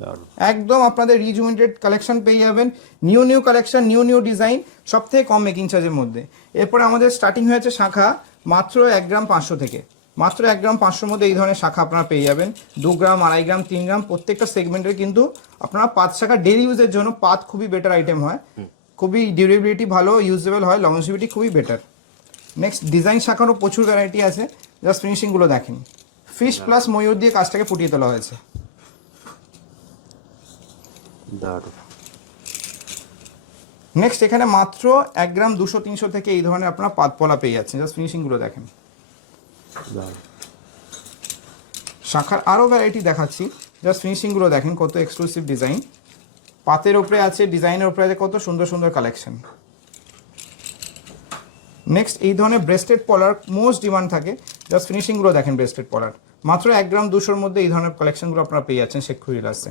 দারুণ। একদম আপনাদের রিজুভেন্টেড কালেকশন পেয়ে যাবেন, নিউ কালেকশন, নিউ ডিজাইন, সব থেকে কম মেকিং চার্জের মধ্যে। এরপরে আমাদের স্টার্টিং হয়েছে শাখা মাত্র 1 গ্রাম 500 থেকে, মাত্র 1 গ্রাম 500-র মধ্যে এই ধরনের শাখা আপনারা পেয়ে যাবেন। 2 গ্রাম, 2.5 গ্রাম, 3 গ্রাম প্রত্যেকটা সেগমেন্টের কিন্তু আপনারা পাত শাখা ডেলি ইউজের জন্য পাত খুবই বেটার আইটেম হয়, খুবই ডিউরেবিলিটি ভালো, ইউজেবল হয়, লংজিভিটি খুবই বেটার। নেক্সট ডিজাইন শাখারও প্রচুর ভ্যারাইটি আছে, জাস্ট ফিনিশিংগুলো দেখেন, ফিশ প্লাস ময়ূর দিয়ে কাজটাকে ফুটিয়ে তোলা হয়েছে। দারুণ। নেক্সট এখানে মাত্র 1 গ্রাম 200-300 থেকে এই ধরনের আপনারা পাতপলা পেয়ে যাচ্ছেন, জাস্ট ফিনিশিংগুলো দেখেন। দারুণ। শাখার আরও ভ্যারাইটি দেখাচ্ছি, জাস্ট ফিনিশিংগুলো দেখেন, কত এক্সক্লুসিভ ডিজাইন, পাতের ওপরে আছে, ডিজাইনের ওপরে আছে, কত সুন্দর সুন্দর কালেকশন। নেক্সট এই ধরনের ব্রেস্টেড পলার মোস্ট ডিমান্ড থাকে, জাস্ট ফিনিশিংগুলো দেখেন, ব্রেস্টেড পলার মাত্র 1 গ্রাম 200-র মধ্যে এই ধরনের কালেকশনগুলো আপনারা পেয়ে যাচ্ছেন শেখ হুইলার্সে।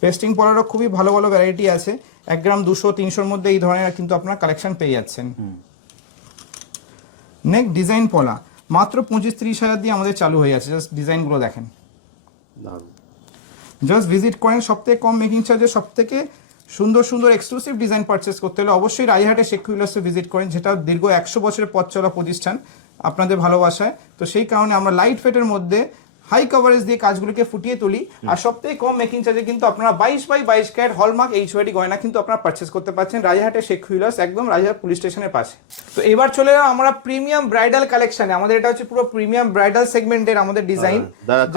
পেস্টিং পলারও খুবই ভালো ভালো ভ্যারাইটি আছে, 1 গ্রাম 200-300-র মধ্যে এই ধরনের কিন্তু আপনারা কালেকশন পেয়ে যাচ্ছেন। নেক্সট ডিজাইন পলা মাত্র 25-30 হাজার দিয়ে আমাদের চালু হয়ে যাচ্ছে, জাস্ট ডিজাইনগুলো দেখেন, দারুণ। জাস্ট ভিজিট করেন, সবথেকে কম মেকিং চার্জে সবথেকে সুন্দর সুন্দর এক্সক্লুসিভ ডিজাইন পারচেস করতে হলে অবশ্যই রায়হাটে শেখ হুইলার্সে ভিজিট করেন, যেটা দীর্ঘ 100 বছরের পথ চলা প্রতিষ্ঠান আপনাদের ভালোবাসায়। তো সেই কারণে আমরা লাইট ফেটের মধ্যে হাই কভারেজ দিয়ে কাজগুলোকে ফুটিয়ে তুলি, আর সবথেকে কম মেকিং চার্জে কিন্তু আপনারা 22x22 ক্যারেট হলমার্ক HYD গয়না কিন্তু আপনারা পারচেস করতে পারছেন রায়হাটে শেখ হুইলার্স, একদম রায়হাট পুলিশ স্টেশনের পাশে। তো এবার চলে এলাম আমরা প্রিমিয়াম ব্রাইডাল কালেকশনে, আমাদের এটা হচ্ছে পুরো প্রিমিয়াম ব্রাইডাল সেগমেন্টের আমাদের ডিজাইন।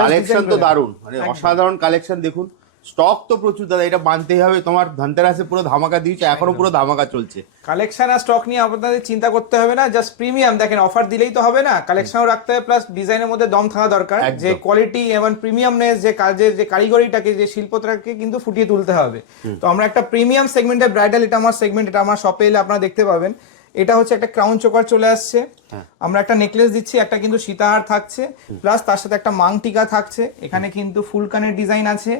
কালেকশন তো দারুণ, মানে অসাধারণ কালেকশন। দেখুন স্টক তো প্রচুর দাদা, এটা মানতেই হবে। তোমার ধনতেরাসে পুরো ধামাকা দিয়েছে, এখনো পুরো ধামাকা চলছে। কালেকশন আর স্টক নিয়ে আপনাদের চিন্তা করতে হবে না, জাস্ট প্রিমিয়াম দেখেন, অফার দিলেই তো হবে না, কালেকশনও রাখতে হবে, প্লাস ডিজাইনের মধ্যে দম থাকা দরকার, যে কোয়ালিটি এবং প্রিমিয়ামনেস, যে কাজের যে কারিগরিটাকে, যে শিল্পটাকে কিন্তু ফুটিয়ে তুলতে হবে। তো আমরা একটা প্রিমিয়াম সেগমেন্টের ব্রাইডাল, এটা আমার সেগমেন্ট, এটা আমার শপে এলে আপনারা দেখতে পাবেন। এটা হচ্ছে একটা ক্রাউন চোকার চলে আসছে, আমরা একটা নেকলেস দিচ্ছি, একটা কিন্তু সীতাহার থাকছে, প্লাস তার সাথে একটা মাং টিকা থাকছে, এখানে কিন্তু ফুলকানের ডিজাইন আছে,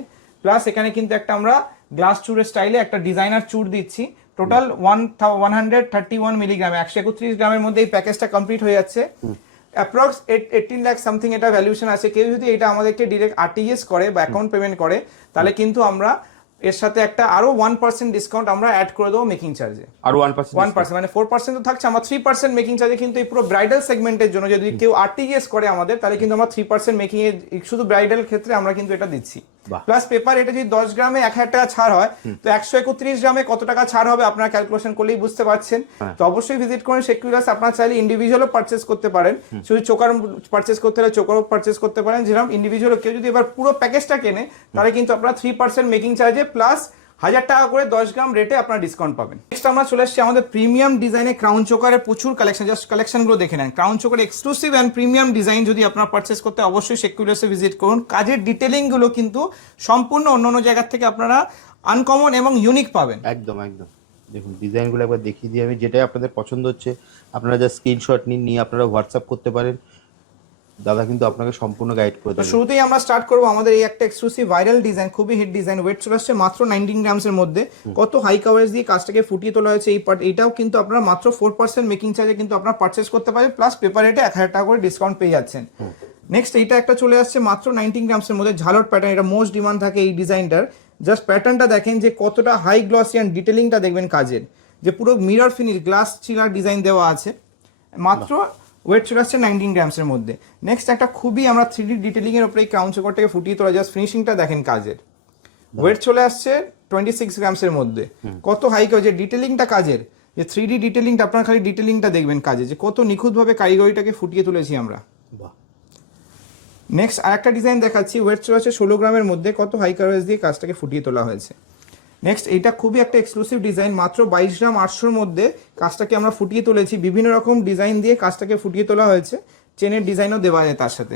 প্লাস এখানে কিন্তু একটা আমরা গ্লাস চুরের স্টাইলে একটা ডিজাইনার চুর দিচ্ছি। টোটাল 131 মিলিগ্রাম, 131 গ্রামের মধ্যে এই প্যাকেজটা কমপ্লিট হয়ে যাচ্ছে। অ্যাপ্রক্স 18 লাখ সামথিং এটা ভ্যালুয়েশন আছে। কেউ যদি এটা আমাদেরকে ডিরেক্ট আরটিজিএস করে বা অ্যাকাউন্ট পেমেন্ট করে, তাহলে কিন্তু আমরা এর সাথে একটা আরো 1% ডিসকাউন্ট আমরা অ্যাড করে দেবো মেকিং চার্জে, আরো 1% মানে 4% তো থাকছে, আমার 3% মেকিং চার্জে কিন্তু এই পুরো ব্রাইডাল সেগমেন্টের জন্য যদি কেউ আরটিজিএস করে আমাদের, তাহলে কিন্তু আমরা 3% মেকিং এর শুধু ব্রাইডাল ক্ষেত্রে আমরা কিন্তু এটা দিচ্ছি। প্লাস পেপার, এটা যদি 10 গ্রামে 1000 টাকা ছাড় হয়, তো 131 গ্রামে কত টাকা ছাড় হবে আপনারা ক্যালকুলেশন করলেই বুঝতে পারছেন। তো অবশ্যই ভিজিট করেন শেখ হুইলার্স, আপনারা চাইলে ইন্ডিভিজুয়ালও পারচেস করতে পারেন, শুধু চোকার পারচেস করতে হলে চোকারও পারচেস করতে পারেন। যেরকম ইন্ডিভিজুয়াল কেউ যদি এবার পুরো প্যাকেজটা কেনে, তাহলে কিন্তু আপনারা 3% মেকিং চার্জে প্লাস 1000 টাকা করে 10 গ্রাম রেটে আপনারা ডিসকাউন্ট পাবেন। নেক্সট আমরা চলে আসছি আমাদের প্রিমিয়াম ডিজাইনে ক্রাউন চোকারের প্রচুর কালেকশন, জাস্ট কালেকশনগুলো দেখে নেন। Crown choker exclusive and premium design যদি আপনারা পারচেস করতে, অবশ্যই শেখ হুইলার্সে ভিজিট করুন। কাজের ডিটেলিংগুলো কিন্তু সম্পূর্ণ অন্য জায়গার থেকে আপনারা আনকমন এবং ইউনিক পাবেন। একদম একদম। দেখুন ডিজাইনগুলো একবার দেখিয়ে দিই আমি, যেটাই আপনাদের পছন্দ হচ্ছে আপনারা জাস্ট স্ক্রিনশট নিয়ে আপনারা হোয়াটসঅ্যাপ করতে পারেন, দাদা কিন্তু আপনাকে সম্পূর্ণ গাইড করে দেবে। শুরুতেই আমরা স্টার্ট করবো আমাদের এই একটা এক্সক্লুসিভ ভাইরাল ডিজাইন, খুবই হিট ডিজাইন, ওয়েট চলে আসছে মাত্র 19 গ্রামসের মধ্যে, কত হাই কভারেজ দিয়ে কাজটাকে ফুটিয়ে তোলা হয়েছে। এই পার্ট এটাও কিন্তু আপনারা মাত্র 4% মেকিং চার্জে কিন্তু আপনারা পারচেস করতে পারেন, প্লাস পেপার রেটে 1000 টাকা করে ডিসকাউন্ট পেয়ে যাচ্ছেন। নেক্সট এইটা একটা চলে আসছে মাত্র 19 গ্রামসের মধ্যে, ঝালট প্যাটার্ন, এটা মোস্ট ডিমান্ড থাকে এই ডিজাইনটার। জাস্ট প্যাটার্নটা দেখেন যে কতটা হাই গ্লসি অ্যান্ড ডিটেলিংটা দেখবেন কাজের, যে পুরো mirror finish glass chiller design দেওয়া আছে, মাত্র ওয়েট চলে আসছে 19 গ্রামসের মধ্যে। নেক্সট একটা খুবই আমরা 3D ডিটেলিং এর উপরে এই ক্রাউন চোকারটাকে ফুটিয়ে তোলা, জাস্ট ফিনিশিংটা দেখেন কাজের, ওয়েট চলে আসছে 26 গ্রামসের মধ্যে, কত হাই যে ডিটেলিংটা কাজের, যে 3D ডিটেলিংটা আপনারা খালি ডিটেলিংটা দেখবেন কাজে, যে কত নিখুঁতভাবে কারিগরিটাকে ফুটিয়ে তুলেছি আমরা। নেক্সট আরেকটা ডিজাইন দেখাচ্ছি, ওয়েট চলে আসছে 16 গ্রামের মধ্যে, কত হাই কভারেজ দিয়ে কাজটাকে ফুটিয়ে তোলা হয়েছে। নেক্সট এইটা খুবই একটা এক্সক্লুসিভ ডিজাইন, মাত্র 22 গ্রাম 800-র মধ্যে কাজটাকে আমরা ফুটিয়ে তুলেছি, বিভিন্ন রকম ডিজাইন দিয়ে কাজটাকে ফুটিয়ে তোলা হয়েছে, চেনের ডিজাইনও দেওয়া যায় তার সাথে।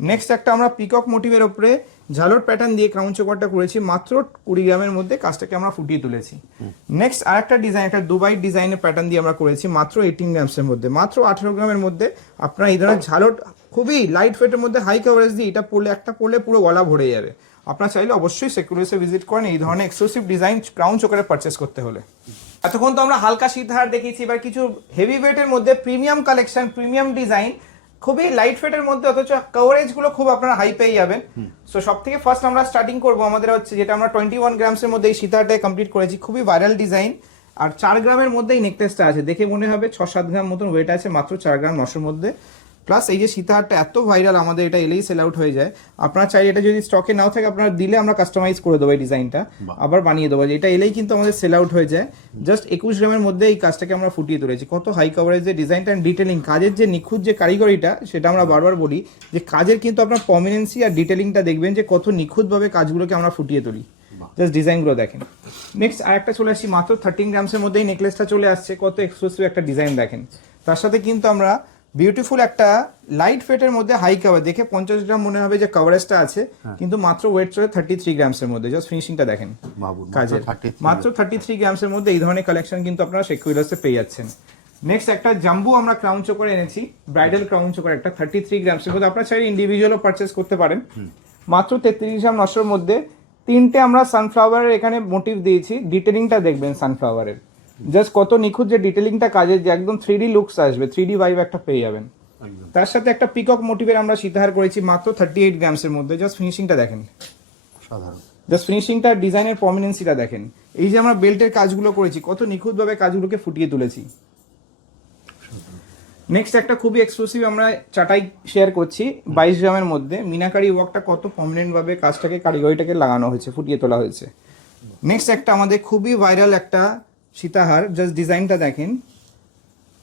নেক্সট একটা আমরা পিকক মোটিভের ওপরে ঝালর প্যাটার্ন দিয়ে ক্রাউন চোকারটা করেছি, মাত্র 20 গ্রামের মধ্যে কাজটাকে আমরা ফুটিয়ে তুলেছি। নেক্সট আরেকটা ডিজাইন, একটা দুবাই ডিজাইনের প্যাটার্ন দিয়ে আমরা করেছি মাত্র 18 গ্রামসের মধ্যে, মাত্র 18 গ্রামের মধ্যে আপনারা এই ধরনের ঝালর খুবই লাইট ওয়েটের মধ্যে হাই কভারেজ দিয়ে এটা পরলে, একটা পরলে পুরো গলা ভরে যাবে। আপনারা চাইলে অবশ্যই সেকুরিসে ভিজিট করেন এই ধরনের এক্সক্লুসিভ ডিজাইন ক্রাউন চোকারে পারচেস করতে হলে। এতক্ষণ তো আমরা হালকা সীতাহার দেখিয়েছি, এবার কিছু হেভি ওয়েটের মধ্যে প্রিমিয়াম কালেকশন, প্রিমিয়াম ডিজাইন, খুবই লাইট ওয়েটের মধ্যে অথচ কভারেজ গুলো খুব আপনারা হাই পেয়ে যাবেন। সো সব থেকে ফার্স্ট আমরা স্টার্টিং করবো আমাদের হচ্ছে যেটা আমরা 21 গ্রামসের মধ্যে এই সীতাহারটা কমপ্লিট করেছি, খুবই ভাইরাল ডিজাইন। আর 4 গ্রামের মধ্যে এই নেকলেসটা আছে, দেখে মনে হবে 6-7 গ্রাম মতন ওয়েট আছে, মাত্র 4 গ্রাম 900-র মধ্যে। প্লাস এই যে সীতাহারটা এত ভাইরাল, আমাদের এটা এলেই সেল আউট হয়ে যায়। আপনারা চাইলে এটা যদি স্টকে নাও থাকে আপনারা দিলে আমরা কাস্টমাইজ করে দেবো এই ডিজাইনটা, আবার বানিয়ে দেবো। এটা এলেই কিন্তু আমাদের সেল আউট হয়ে যায়। জাস্ট 21 গ্রামের মধ্যে এই কাজটাকে আমরা ফুটিয়ে তুলেছি, কত হাই কভারেজের ডিজাইনটা অ্যান্ড ডিটেলিং, কাজের যে নিখুঁত যে কারিগরিটা, সেটা আমরা বারবার বলি যে কাজের কিন্তু আপনার প্রমিনেন্সি আর ডিটেলিংটা দেখবেন যে কত নিখুঁতভাবে কাজগুলোকে আমরা ফুটিয়ে তুলি। জাস্ট ডিজাইনগুলো দেখেন। নেক্সট আরেকটা চলে আসছি, মাত্র 13 গ্রামসের মধ্যে এই নেকলেসটা চলে আসছে, কত এক্সক্লুসিভ একটা ডিজাইন দেখেন। তার সাথে কিন্তু আমরা বিউটিফুল একটা লাইট ওয়েটের মধ্যে হাই কভার, দেখে 50 গ্রাম মনে হবে যে কভারেজটা আছে, কিন্তু মাত্র ওয়েট চলে 33 গ্রামসের মধ্যে। জাস্ট ফিনিশিংটা দেখেন কাজের, মাত্র 33 গ্রামসের মধ্যে এই ধরনের কালেকশন কিন্তু আপনারা সেকুইলাসে পেয়ে যাচ্ছেন। নেক্সট একটা জাম্বু আমরা ক্রাউন চোকার এনেছি, ব্রাইডাল ক্রাউন চোকার একটা 33 গ্রামসের মধ্যে, আপনারা চাইলে ইন্ডিভিজুয়ালও পারচেস করতে পারেন। মাত্র 33 গ্রাম 900-র মধ্যে তিনটে আমরা সানফ্লাওয়ারের এখানে মোটিভ দিয়েছি, ডিটেলিংটা দেখবেন সানফ্লাওয়ারের, জাস্ট কত নিখুঁত যে ডিটেলিংটা কাজের, যে একদম 3D লুকস আসবে, 3D ভাইব একটা পেয়ে যাবেন। তার সাথে একটা পিকক মোটিভের আমরা সীতাহার করেছি মাত্র 38 গ্রামসের মধ্যে, জাস্ট ফিনিশিংটা দেখেন, সাধারণ জাস্ট ফিনিশিংটা, ডিজাইনের প্রমিনেন্সিটা দেখেন। এই যে আমরা বেল্টের কাজগুলো করেছি, কত নিখুঁতভাবে কাজগুলোকে ফুটিয়ে তুলেছি। নেক্সট একটা খুবই এক্সক্লুসিভ আমরা চাটাই শেয়ার করছি 22 গ্রামের মধ্যে, মিনাকারি ওয়ার্কটা কত প্রমিনেন্ট ভাবে কাজটাকে, কারিগরিটাকে লাগানো হয়েছে, ফুটিয়ে তোলা হয়েছে। নেক্সট একটা আমাদের খুবই ভাইরাল একটা সীতাহার, জাস্ট ডিজাইনটা দেখেন,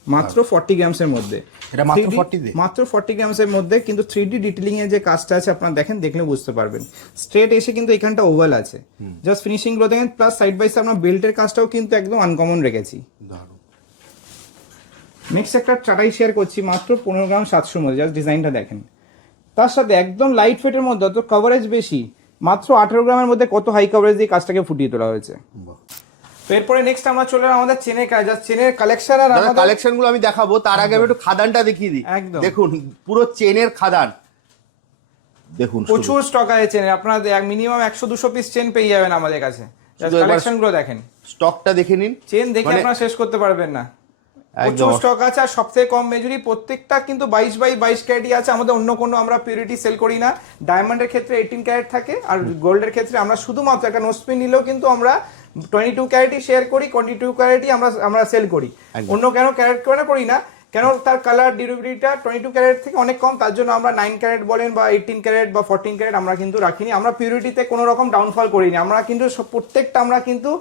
মাত্র 40 গ্রামসের মধ্যে, এটা মাত্র 40 দে, মাত্র 40 গ্রামসের মধ্যে, কিন্তু 3D ডিটেলিং এর যে কাজটা আছে আপনারা দেখেন, দেখলে বুঝতে পারবেন। স্ট্রেট এসে কিন্তু এখানটা ওভাল আছে, জাস্ট ফিনিশিং গুলো দেখেন, প্লাস সাইড বাই সাইড আমরা বেল্টের কাজটাও কিন্তু একদম আনকমন রেখেছি। নেক্সট একটা চাটাই শেয়ার করছি মাত্র 15 গ্রাম 700-র মধ্যে, জাস্ট ডিজাইনটা দেখেন। তার সাথে একদম লাইট ওয়েটের মধ্যে, অত কভারেজ বেশি, মাত্র 18 গ্রামের মধ্যে কত হাই কভারেজ দিয়ে কাজটাকে ফুটিয়ে তোলা হয়েছে। এরপরে নেক্সট আমরা চলে এলাম আমাদের চেনের কাজ, চেনের কালেকশন। আর আমাদের কালেকশন গুলো আমি দেখাবো, তার আগে আমি একটু খাদানটা দেখিয়ে দিই। একদম দেখুন পুরো চেনের খাদান দেখুন, প্রচুর স্টক আছে চেনের, আপনারা মিনিমাম 100-200 পিস চেন পেয়ে যাবেন আমাদের কাছে। কালেকশন গুলো দেখেন, স্টকটা দেখে নিন, চেন দেখে আপনারা শেষ করতে পারবেন না, প্রচুর স্টক আছে। আর সবথেকে কম মেজুরি, প্রত্যেকটা কিন্তু 22x22 ক্যারেটই আছে, আমাদের অন্য কোনো আমরা পিউরিটি সেল করি না। ডায়মন্ডের ক্ষেত্রে 18 ক্যারেট থাকে, আর গোল্ডের ক্ষেত্রে আমরা শুধুমাত্র একটা নোসপিন নিলেও কিন্তু আমরা 22 ক্যারেটই শেয়ার করি, 22 ক্যারেটই আমরা সেল করি, অন্য কেন ক্যারেট করি না, কেন তার কালার ডিউরেবিলিটিটা 22 ক্যারেট থেকে অনেক কম, তার জন্য আমরা 9 ক্যারেট বলেন বা 18 ক্যারেট বা 14 ক্যারেট আমরা কিন্তু রাখিনি। আমরা পিউরিটিতে কোনো রকম ডাউনফল করিনি, আমরা কিন্তু প্রত্যেকটা আমরা কিন্তু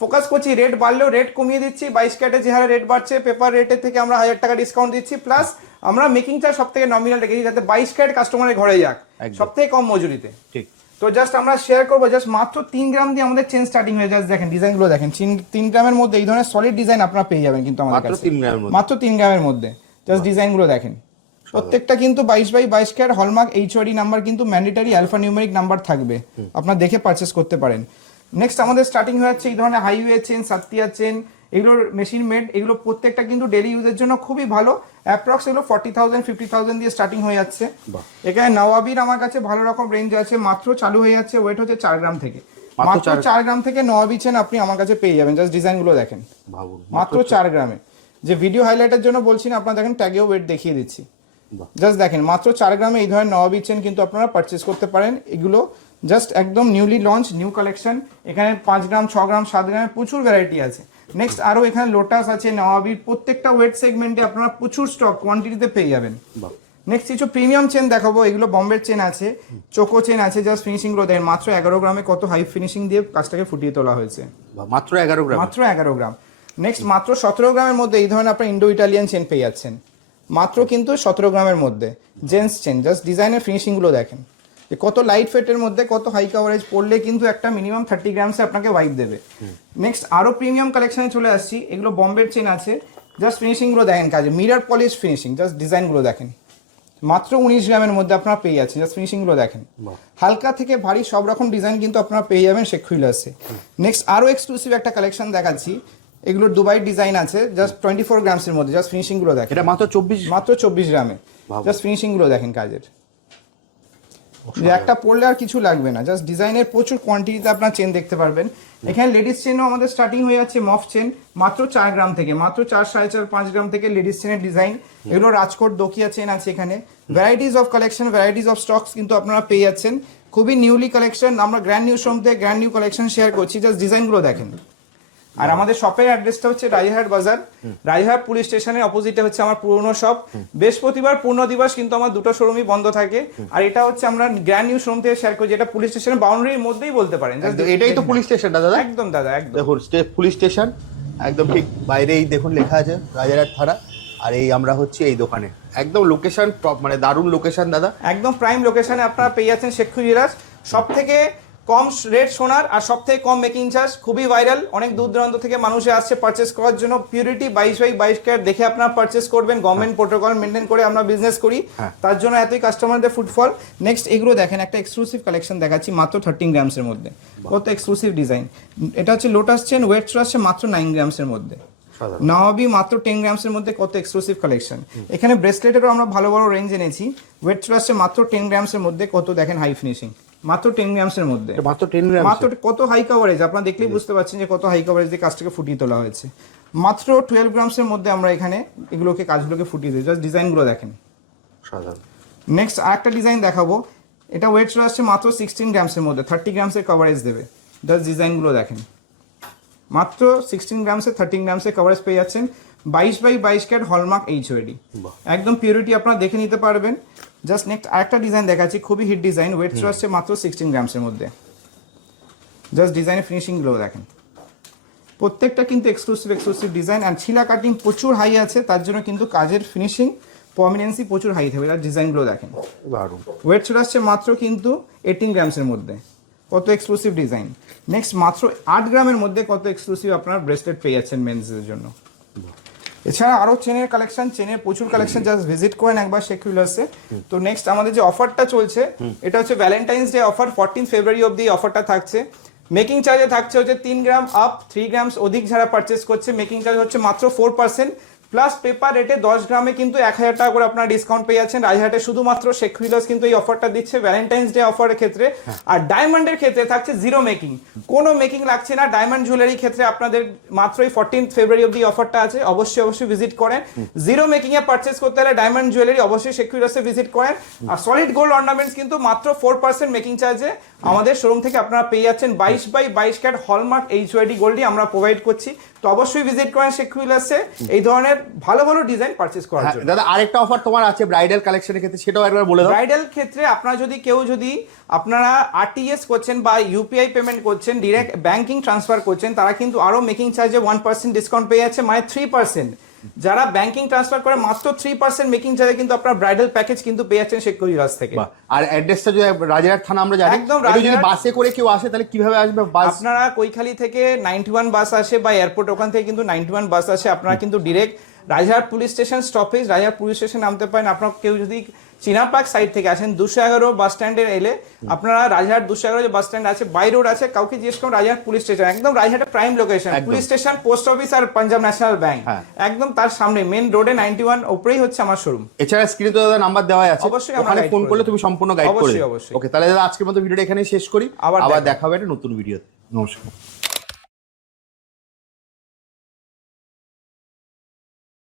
ফোকাস করছি, রেট বাড়লেও রেট কমিয়ে দিচ্ছি, 22 ক্যারেটের যে হারে রেট বাড়ছে পেপার রেটের থেকে আমরা 1000 টাকা ডিসকাউন্ট দিচ্ছি, প্লাস আমরা মেকিং চার্জ সব থেকে নমিনাল রেখেছি, যাতে 22 ক্যারেট কাস্টমারের ঘরে যাক সব থেকে কম মজুরিতে। ঠিক, তো জাস্ট আমরা শেয়ার করবো, জাস্ট মাত্র 3 গ্রাম দিয়ে আমাদের চেন স্টার্টিং হয়ে, জাস্ট দেখেন ডিজাইনগুলো দেখেন, 3 গ্রামের মধ্যে এই ধরনের সলিড ডিজাইন আপনারা পেয়ে যাবেন কিন্তু আমাদের কাছে মাত্র 3 গ্রামের মধ্যে। জাস্ট ডিজাইনগুলো দেখেন, প্রত্যেকটা কিন্তু 22x22 carat hallmark HOD number, কিন্তু ম্যান্ডেটরি আলফা নিউমেরিক নাম্বার থাকবে, আপনারা দেখে পারচেস করতে পারেন। নেক্সট আমাদের স্টার্টিং হয়ে যাচ্ছে এই ধরনের হাইওয়ে চেন, সাতিয়া চেন, এগুলোর মেশিন মেড, এগুলো প্রত্যেকটা কিন্তু ডেলি ইউজের জন্য খুবই ভালো। অ্যাপ্রক্স এগুলো 40,000 50,000 দিয়ে স্টার্টিং হয়ে যাচ্ছে। এখানে নওয়াবির আমার কাছে ভালো রকম রেঞ্জ আছে, মাত্র চালু হয়ে যাচ্ছে, ওয়েট হচ্ছে 4 গ্রাম থেকে, মাত্র 4 গ্রাম থেকে নওয়াবি চেন আপনি আমার কাছে পেয়ে যাবেন। জাস্ট ডিজাইনগুলো দেখেন, মাত্র 4 গ্রামে, যে ভিডিও হাইলাইটের জন্য বলছি না, আপনারা দেখেন ট্যাগেও ওয়েট দেখিয়ে দিচ্ছি। জাস্ট দেখেন মাত্র 4 গ্রামে এই ধরনের নওয়াবি চেন কিন্তু আপনারা পারচেস করতে পারেন। এগুলো জাস্ট একদম নিউলি লঞ্চ নিউ কালেকশন, এখানে 5 গ্রাম 6 গ্রাম 7 গ্রামের প্রচুর ভ্যারাইটি আছে। নেক্সট আরও এখানে লোটাস আছে, নওয়াবির প্রত্যেকটা ওয়েট সেগমেন্টে আপনারা প্রচুর স্টক কোয়ান্টিটিতে পেয়ে যাবেন। নেক্সট কিছু প্রিমিয়াম চেন দেখাবো, এগুলো বম্বের চেন আছে, চোকো চেন আছে, জাস্ট ফিনিশিংগুলো দেখেন, মাত্র 11 গ্রামে কত হাই ফিনিশিং দিয়ে কাজটাকে ফুটিয়ে তোলা হয়েছে, মাত্র 11 গ্রাম। নেক্সট মাত্র 17 গ্রামের মধ্যে এই ধরনের আপনার ইন্ডো ইটালিয়ান চেন পেয়ে যাচ্ছেন, মাত্র কিন্তু 17 গ্রামের মধ্যে জেন্টস চেন। জাস্ট ডিজাইনের ফিনিশিংগুলো দেখেন, যে কত লাইট ফেটের মধ্যে কত হাই কভারেজ পড়লে কিন্তু একটা মিনিমাম 30 গ্রামসে আপনাকে ওয়াইপ দেবে। নেক্সট আরো প্রিমিয়াম কালেকশনে চলে আসছি, এগুলো বম্বের চেন আছে, জাস্ট ফিনিশিংগুলো দেখেন কাজে, মিরর পলিশ ফিনিশিং, জাস্ট ডিজাইনগুলো দেখেন, মাত্র 19 গ্রামের মধ্যে আপনারা পেয়ে যাচ্ছেন। জাস্ট ফিনিশিংগুলো দেখেন, হালকা থেকে ভারী সব রকম ডিজাইন কিন্তু আপনারা পেয়ে যাবেন শেখ হুইলার্সে। নেক্সট আরো এক্সক্লুসিভ একটা কালেকশন দেখাচ্ছি, এগুলোর দুবাই ডিজাইন আছে, জাস্ট 24 গ্রামসের মধ্যে, জাস্ট ফিনিশিংগুলো দেখেন, এটা মাত্র 24 গ্রামে, জাস্ট ফিনিশিংগুলো দেখেন কাজের, যে একটা পড়লে আর কিছু লাগবে না। জাস্ট ডিজাইনের প্রচুর কোয়ান্টিটিতে আপনার চেন দেখতে পারবেন। এখানে লেডিস চেনও আমাদের স্টার্টিং হয়ে যাচ্ছে মফ চেন মাত্র 4 গ্রাম থেকে, মাত্র 4, 4.5, 5 গ্রাম থেকে লেডিস চেনের ডিজাইন। এগুলো রাজকোট দোকিয়া চেন আছে এখানে, varieties of collection, varieties of stocks কিন্তু আপনারা পেয়ে যাচ্ছেন। খুবই নিউলি কালেকশন, আমরা গ্র্যান্ড নিউ শোরুম থেকে গ্র্যান্ড নিউ কালেকশন শেয়ার করছি, জাস্ট ডিজাইনগুলো দেখেন। আর আমাদের শপের অ্যাড্রেসটা হচ্ছে রাজারহাট বাজার, রাজারহাট পুলিশ স্টেশনের অপোজিটে হচ্ছে আমার পুরনো শপ। বৃহস্পতিবার পূর্ণ দিবস কিন্তু আমার দুটো শোরুমই বন্ধ থাকে, আর এটা হচ্ছে আমরা গ্র্যান্ড নিউ শোরুম থেকে শেয়ার করছি, এটা পুলিশ স্টেশনের বাউন্ডারির মধ্যেই বলতে পারেন। এটাই তো পুলিশ স্টেশনটা দাদা? একদম দাদা, একদম দেখুন পুলিশ স্টেশন একদম ঠিক বাইরেই দেখুন লেখা আছে রাজারহাট থানা। আর এই আমরা হচ্ছে এই দোকানে, একদম লোকেশন মানে দারুণ লোকেশন দাদা, একদম প্রাইম লোকেশনে আপনারা পেয়ে যাচ্ছেন শেখ হুইলার্স। সব থেকে কম রেট সোনার আর সব থেকে কম মেকিং চার্জ, খুবই ভাইরাল, অনেক দূর দূরান্ত থেকে মানুষে আসছে পারচেস করার জন্য। পিউরিটি 22/22 ক্যারেট দেখে আপনারা পারচেস করবেন, গভর্নমেন্ট প্রোটোকল মেনটেন করে আমরা বিজনেস করি, তার জন্য এতই কাস্টমারদের ফুটফল। নেক্সট এগুলো দেখেন, একটা এক্সক্লুসিভ কালেকশন দেখাচ্ছি মাত্র 13 গ্রামসের মধ্যে, কত এক্সক্লুসিভ ডিজাইন। এটা হচ্ছে লোটাস চেন, ওয়েট আসছে মাত্র 9 গ্রামসের মধ্যে, নাওয়াবি মাত্র 10 গ্রামসের মধ্যে, কত এক্সক্লুসিভ কালেকশন। এখানে ব্রেসলেটেরও আমরা ভালো বড় রেঞ্জ এনেছি, ওয়েট আসছে মাত্র 10 গ্রামসের মধ্যে, কত দেখেন হাই ফিনিশিং, মাত্র 10 গ্রামসের মধ্যে, মাত্র 10 গ্রাম, মাত্র কত হাই কভারেজ, আপনারা দেখলেই বুঝতে পারছেন যে কত হাই কভারেজ দিয়ে কাজটাকে ফুটিয়ে তোলা হয়েছে। মাত্র 12 গ্রামসের মধ্যে আমরা এখানে এগুলোকে কাজগুলোকে ফুটিয়ে দিই, জাস্ট ডিজাইনগুলো দেখেন। নেক্সট আরেকটা ডিজাইন দেখাবো, এটা ওয়েট আসছে মাত্র 16 গ্রামসের মধ্যে, 30 গ্রামসের কভারেজ দেবে, জাস্ট ডিজাইনগুলো দেখেন, মাত্র 16 গ্রামসে 13 গ্রামসে কভারেজ পেয়ে যাচ্ছেন। 22/22 ক্যারেট হলমার্ক HOD, একদম পিউরিটি আপনারা দেখে নিতে পারবেন। জাস্ট নেক্সট আরেকটা ডিজাইন দেখাচ্ছি, খুবই হিট ডিজাইন, ওয়েট আসছে মাত্র 16 গ্রামসের মধ্যে, জাস্ট ডিজাইনের ফিনিশিংগুলো দেখেন, প্রত্যেকটা কিন্তু এক্সক্লুসিভ ডিজাইন। আর ছিলা কাটিং প্রচুর হাই আছে, তার জন্য কিন্তু কাজের ফিনিশিং প্রমিনেন্সি প্রচুর হাই থাকবে। আর ডিজাইনগুলো দেখেন, ওয়েট আসছে মাত্র কিন্তু 18 গ্রামসের মধ্যে, কত এক্সক্লুসিভ ডিজাইন। নেক্সট মাত্র 8 গ্রামের মধ্যে কত এক্সক্লুসিভ আপনার ব্রেসলেট পেয়ে যাচ্ছেন মেন্সদের জন্য। এছাড়া আরো চেনের কালেকশন, চেনের প্রচুর কালেকশন, জাস্ট ভিজিট করেন একবার শেখ হুইলার্সে। তো নেক্সট আমাদের যে অফারটা চলছে, এটা হচ্ছে ভ্যালেন্টাইন্স ডে অফার, 14 ফেব্রুয়ারি অবধি অফারটা থাকছে। মেকিং চার্জে থাকছে হচ্ছে 3 গ্রাম আপ, 3 গ্রামস অধিক যারা পারচেস করছে মেকিং চার্জ হচ্ছে মাত্র 4%, প্লাস পেপার রেটে 10 গ্রামে কিন্তু 1000 টাকা করে আপনারা ডিসকাউন্ট পেয়ে যাচ্ছেন। রাজহাটে শুধুমাত্র শেখ হুইলার্স কিন্তু এই অফারটা দিচ্ছে ভ্যালেন্টাইন্স ডে অফারের ক্ষেত্রে। আর ডায়মন্ডের ক্ষেত্রে থাকছে জিরো মেকিং, কোনো মেকিং লাগছে না। ডায়মন্ড জুয়েলারির ক্ষেত্রে আপনাদের মাত্র এই 14 ফেব্রুয়ারি অবধি অফারটা আছে, অবশ্যই ভিজিট করেন। জিরো মেকিং এ পারচেস করতে হলে ডায়মন্ড জুয়েলারি অবশ্যই শেখ হুইলার্সে ভিজিট করেন। আর সলিড গোল্ড অর্নামেন্টস কিন্তু মাত্র 4% মেকিং চার্জে আমাদের শোরুম থেকে আপনারা পেয়ে যাচ্ছেন। 22/22 ক্যারেট হলমার্ক HOD গোল্ডই আমরা প্রোভাইড করছি। তো অবশ্যই ভিজিট করেন শেখ হুইলার্সে এই ধরনের ভালো ভালো ডিজাইন পারচেজ করার জন্য। দাদা আরেকটা অফার তোমার আছে ব্রাইডাল কালেকশনের ক্ষেত্রে, সেটাও একবার বলে দাও। ব্রাইডাল ক্ষেত্রে আপনারা যদি আপনারা RTGS করছেন বা UPI পেমেন্ট করছেন, ডাইরেক্ট ব্যাংকিং ট্রান্সফার করছেন, তারা কিন্তু আরো মেকিং চার্জে 1% ডিসকাউন্ট পেয়ে যাচ্ছে, মানে 3%। যারা ব্যাংকিং ট্রান্সফার করে মাত্র 3% মেকিং চার্জে কিন্তু আপনারা ব্রাইডাল প্যাকেজ কিন্তু পেয়ে যাচ্ছেন শেখ হুইলার্স থেকে। আর অ্যাড্রেসটা যদি রাজারহাট থানা আমরা জানি, একদম যদি বাসে করে কেউ আসে তাহলে কিভাবে আসবে? বাস আপনারা কৈখালি থেকে 91 বাস আসে বা এয়ারপোর্ট, ওখান থেকে কিন্তু 91 বাস আসে, আপনারা কিন্তু direct Rajarhat police station stoppage, Rajarhat police station নামতে পারেন। আপনারা কেউ যদি চিনাপার্ক সাইড থেকে আসেন 211 বাস স্ট্যান্ডে এলে আপনারা রাজারহাট 211 যে বাস স্ট্যান্ড আছে, বাই রোড আছে, কাউকে জিজ্ঞেস করুন রাজারহাট পুলিশ স্টেশন, একদম রাজারহাটের prime location, police station, post office আর পাঞ্জাব ন্যাশনাল ব্যাংক একদম তার সামনে মেন রোডে 91 উপরেই হচ্ছে আমার শোরুম। এছাড়া স্ক্রিনে তো দাদা নাম্বার দেওয়া আছে, অবশ্যই ওখানে ফোন করলে তুমি সম্পূর্ণ গাইড করে দেবে। অবশ্যই। ওকে, তাহলে দাদা আজকের মতো ভিডিওটা এখানেই শেষ করি, আবার দেখা হবে একটা নতুন ভিডিওতে। নমস্কার।